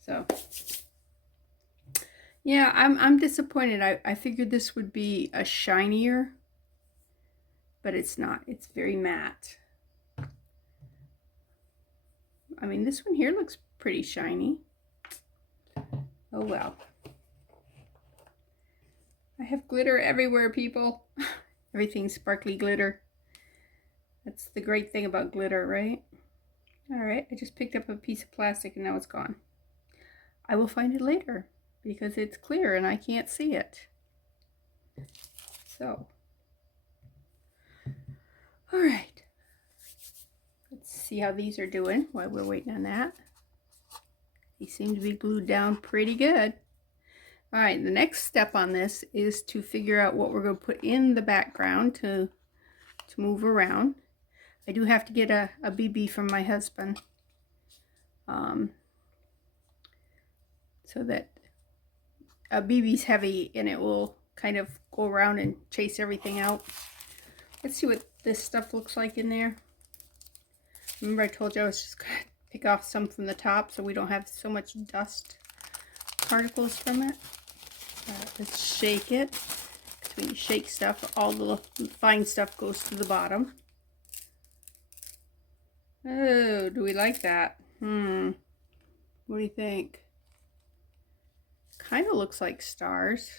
So yeah, I'm disappointed. I figured this would be a shinier, but it's not. It's very matte. I mean, this one here looks pretty shiny. Oh well. I have glitter everywhere, people. Everything's sparkly glitter. That's the great thing about glitter, right? All right, I just picked up a piece of plastic and now it's gone. I will find it later because it's clear and I can't see it. So, all right. Let's see how these are doing while we're waiting on that. These seem to be glued down pretty good. All right, the next step on this is to figure out what we're going to put in the background to move around. I do have to get a BB from my husband. So that a BB's heavy and it will kind of go around and chase everything out. Let's see what this stuff looks like in there. Remember I told you I was just going to pick off some from the top so we don't have so much dust particles from it. Let's shake it. Because when you shake stuff, all the fine stuff goes to the bottom. Oh, do we like that? What do you think? Kind of looks like stars.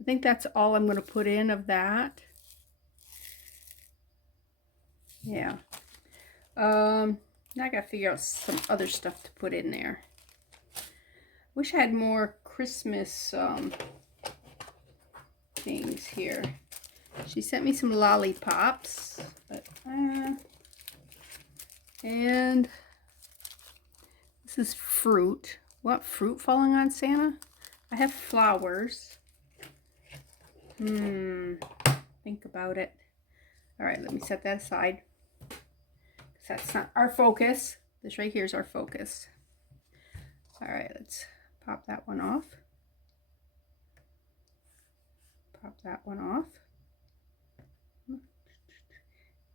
I think that's all I'm going to put in of that. Yeah. Now I gotta figure out some other stuff to put in there. Wish I had more Christmas things here. She sent me some lollipops, but and this is fruit. What fruit falling on Santa? I have flowers. Think about it. All right, let me set that aside. That's not our focus. This right here is our focus. All right, let's pop that one off. Pop that one off.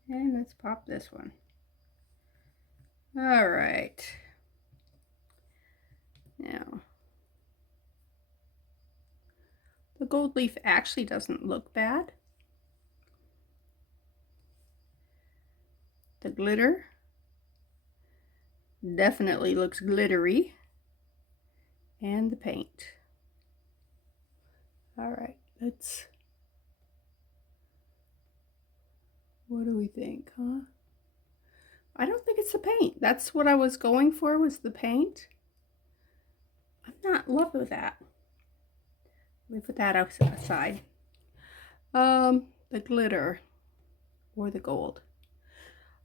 And let's pop this one. All right. Now, the gold leaf actually doesn't look bad. The glitter definitely looks glittery. And the paint. All right, let's, what do we think, huh? I don't think it's the paint. That's what I was going for, was the paint. I'm not in love with that. Let me put that aside. The glitter or the gold.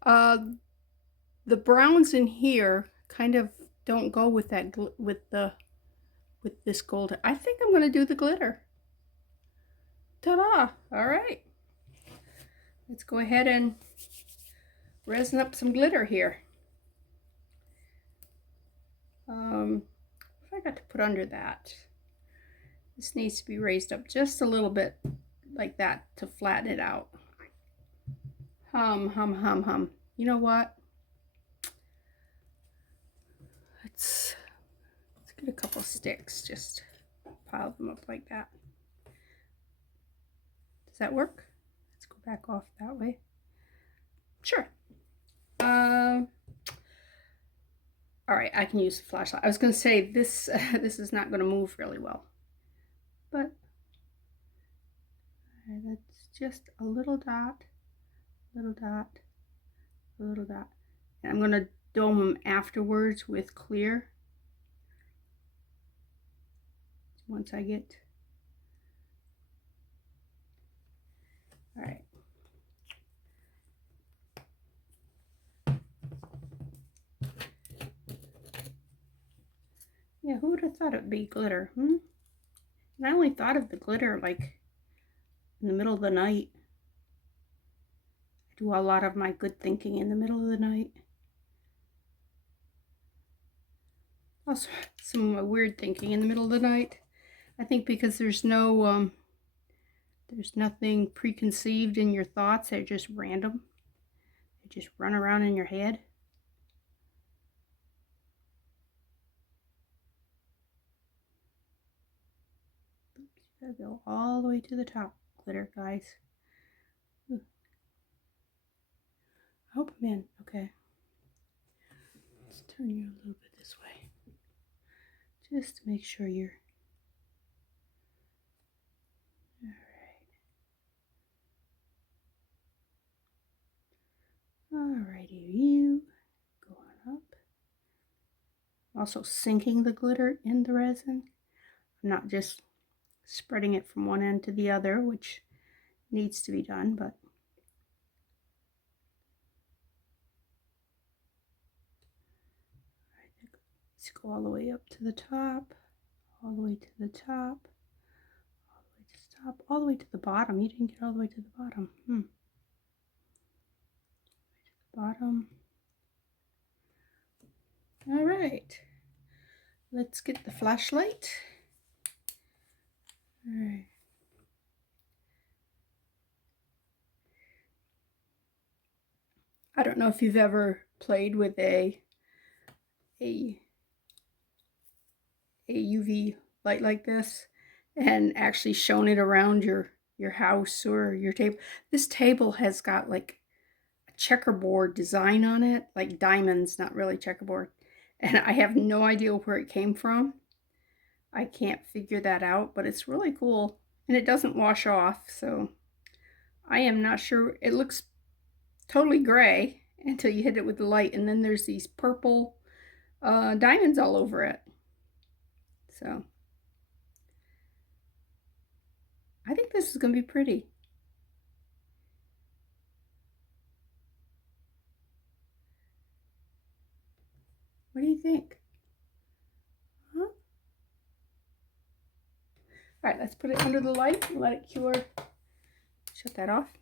The browns in here kind of don't go with that with this gold. I think I'm gonna do the glitter. Ta-da! All right. Let's go ahead and resin up some glitter here. What I got to put under that? This needs to be raised up just a little bit like that to flatten it out. Hum, hum, hum, hum. You know what? Let's get a couple sticks, just pile them up like that. Does that work? Let's go back off that way. Sure. All right, I can use the flashlight. I was going to say this this is not going to move really well, but that's just a little dot, little dot, little dot. And I'm going to dome them afterwards with clear. Once I get, all right. Yeah, who would have thought it'd be glitter, And I only thought of the glitter like in the middle of the night. I do a lot of my good thinking in the middle of the night. Also, some of my weird thinking in the middle of the night. I think because there's no, there's nothing preconceived in your thoughts. They're just random. They just run around in your head. Gotta go all the way to the top, glitter, guys. Ooh. I hope I'm in. Okay. Let's turn you a little bit this way. Just to make sure you're... Alrighty, you go on up. Also sinking the glitter in the resin. I'm not just spreading it from one end to the other, which needs to be done, but let's go all the way up to the top, all the way to the top, all the way to the top, all the way to the bottom. You didn't get all the way to the bottom. Bottom. All right, let's get the flashlight. All right. I don't know if you've ever played with a UV light like this and actually shown it around your house or your table. This table has got like a checkerboard design on it, like diamonds, not really checkerboard. And I have no idea where it came from. I can't figure that out, but it's really cool. And it doesn't wash off, so I am not sure. It looks totally gray until you hit it with the light, and then there's these purple diamonds all over it. So I think this is going to be pretty. What do you think? Huh? All right, let's put it under the light and let it cure. Shut that off.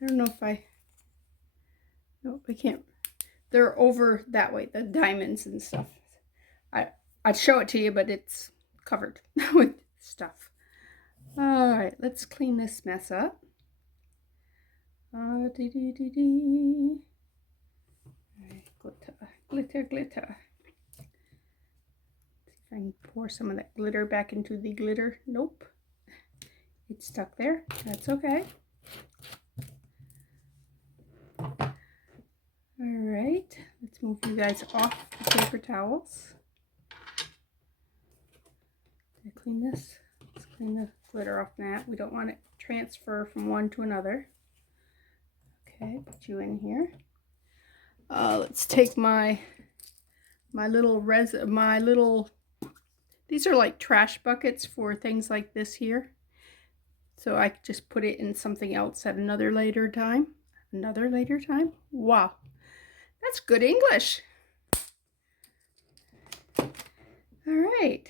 I don't know if no, I can't. They're over that way, the diamonds and stuff. I'd show it to you, but it's covered with stuff. All right, let's clean this mess up. All right, glitter, glitter. See if I can pour some of that glitter back into the glitter. Nope, it's stuck there. That's okay. All right, let's move you guys off the paper towels. Did I clean this? Let's clean the glitter off that. We don't want it to transfer from one to another. Okay, put you in here. Let's take my little these are like trash buckets for things like this here. So I just put it in something else at another later time. Another later time? Wow. That's good English. All right.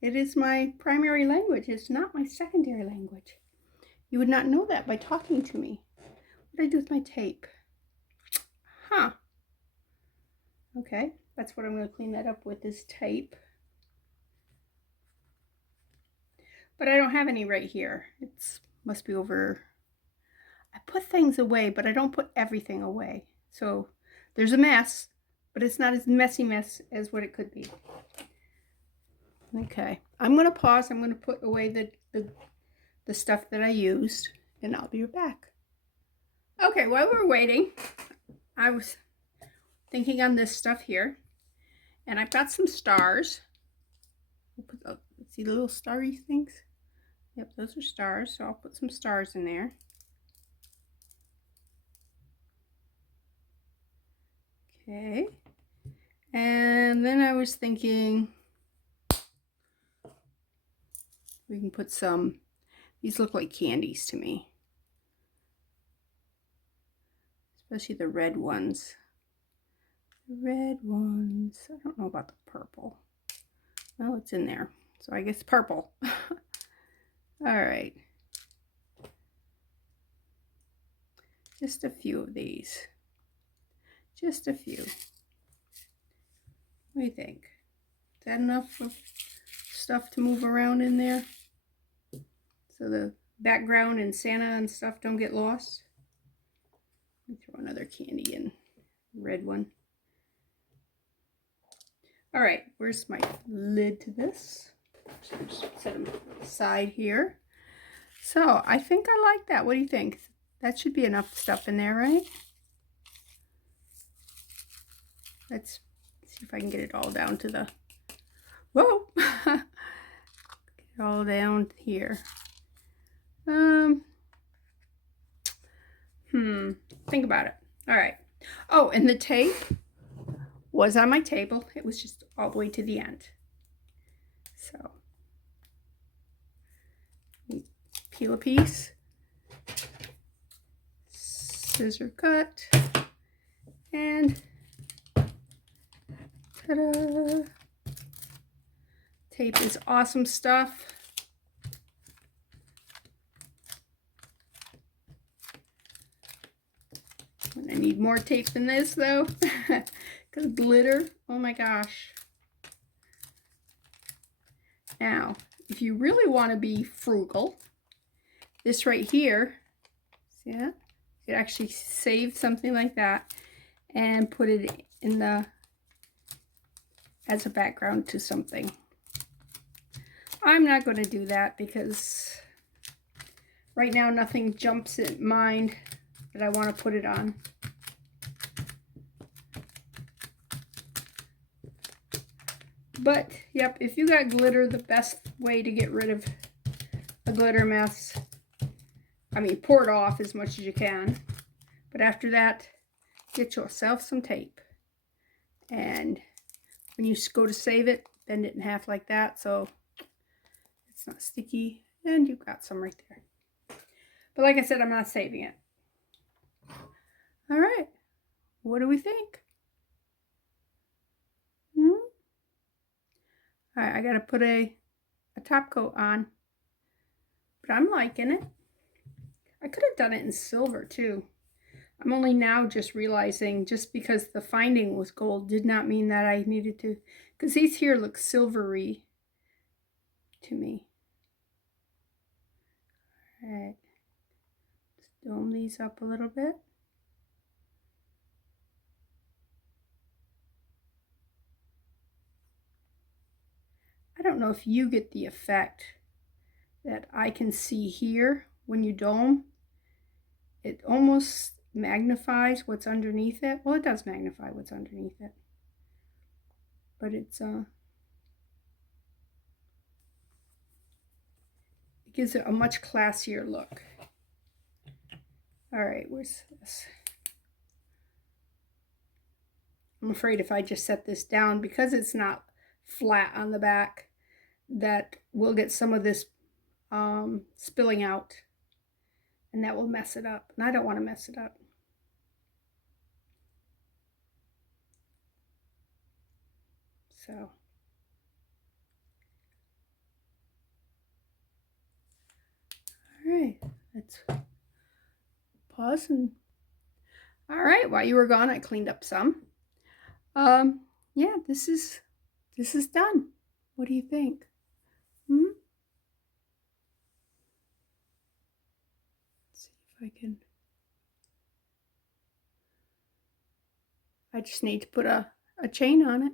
It is my primary language. It's not my secondary language. You would not know that by talking to me. What did I do with my tape? Huh. Okay, that's what I'm going to clean that up with, is tape. But I don't have any right here. It must be over. I put things away, but I don't put everything away. So there's a mess, but it's not as messy mess as what it could be. Okay, I'm going to pause. I'm going to put away the stuff that I used, and I'll be back. Okay, while we're waiting, I was thinking on this stuff here, and I've got some stars. See the little starry things? Yep, those are stars, so I'll put some stars in there. Okay, and then I was thinking we can put some, these look like candies to me, especially the red ones. The red ones, I don't know about the purple. Well, it's in there, so I guess purple. All right, just a few of these, just a few. What do you think? Is that enough of stuff to move around in there so the background and Santa and stuff don't get lost? Let me throw another candy in, red one. All right, where's my lid to this? Just set them aside here. So I think I like that. What do you think? That should be enough stuff in there, right? Let's see if I can get it all down to the, whoa, get it all down here. Think about it. All right. Oh, and the tape was on my table. It was just all the way to the end. So, peel a piece, scissor cut, and ta-da! Tape is awesome stuff. I need more tape than this though, because glitter, oh my gosh. Now, if you really want to be frugal, this right here, see that? You could actually save something like that and put it in the, as a background to something. I'm not going to do that because right now nothing jumps in mind that I want to put it on. But, yep, if you got glitter, the best way to get rid of a glitter mess, I mean, pour it off as much as you can. But after that, get yourself some tape. And when you go to save it, bend it in half like that so it's not sticky. And you've got some right there. But like I said, I'm not saving it. All right. What do we think? All right, I got to put a top coat on. But I'm liking it. I could have done it in silver too. I'm only now just realizing just because the finding was gold did not mean that I needed to, because these here look silvery to me. All right, let's dome these up a little bit. I don't know if you get the effect that I can see here when you dome. It almost magnifies what's underneath it. Well, it does magnify what's underneath it. But it gives it a much classier look. All right, where's this? I'm afraid if I just set this down, because it's not flat on the back, that we'll get some of this spilling out, and that will mess it up. And I don't want to mess it up. So, all right, let's pause. And all right, while you were gone, I cleaned up some. Yeah, this is done. What do you think? Let's see if I can. I just need to put a chain on it.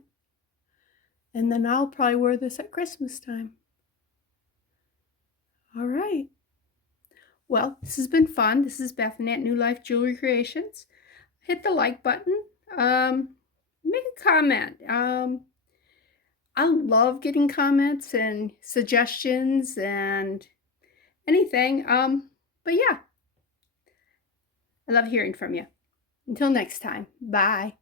And then I'll probably wear this at Christmas time. All right. Well, this has been fun. This is Bethany at New Life Jewelry Creations. Hit the like button. Make a comment. I love getting comments and suggestions and anything. But yeah, I love hearing from you. Until next time, bye.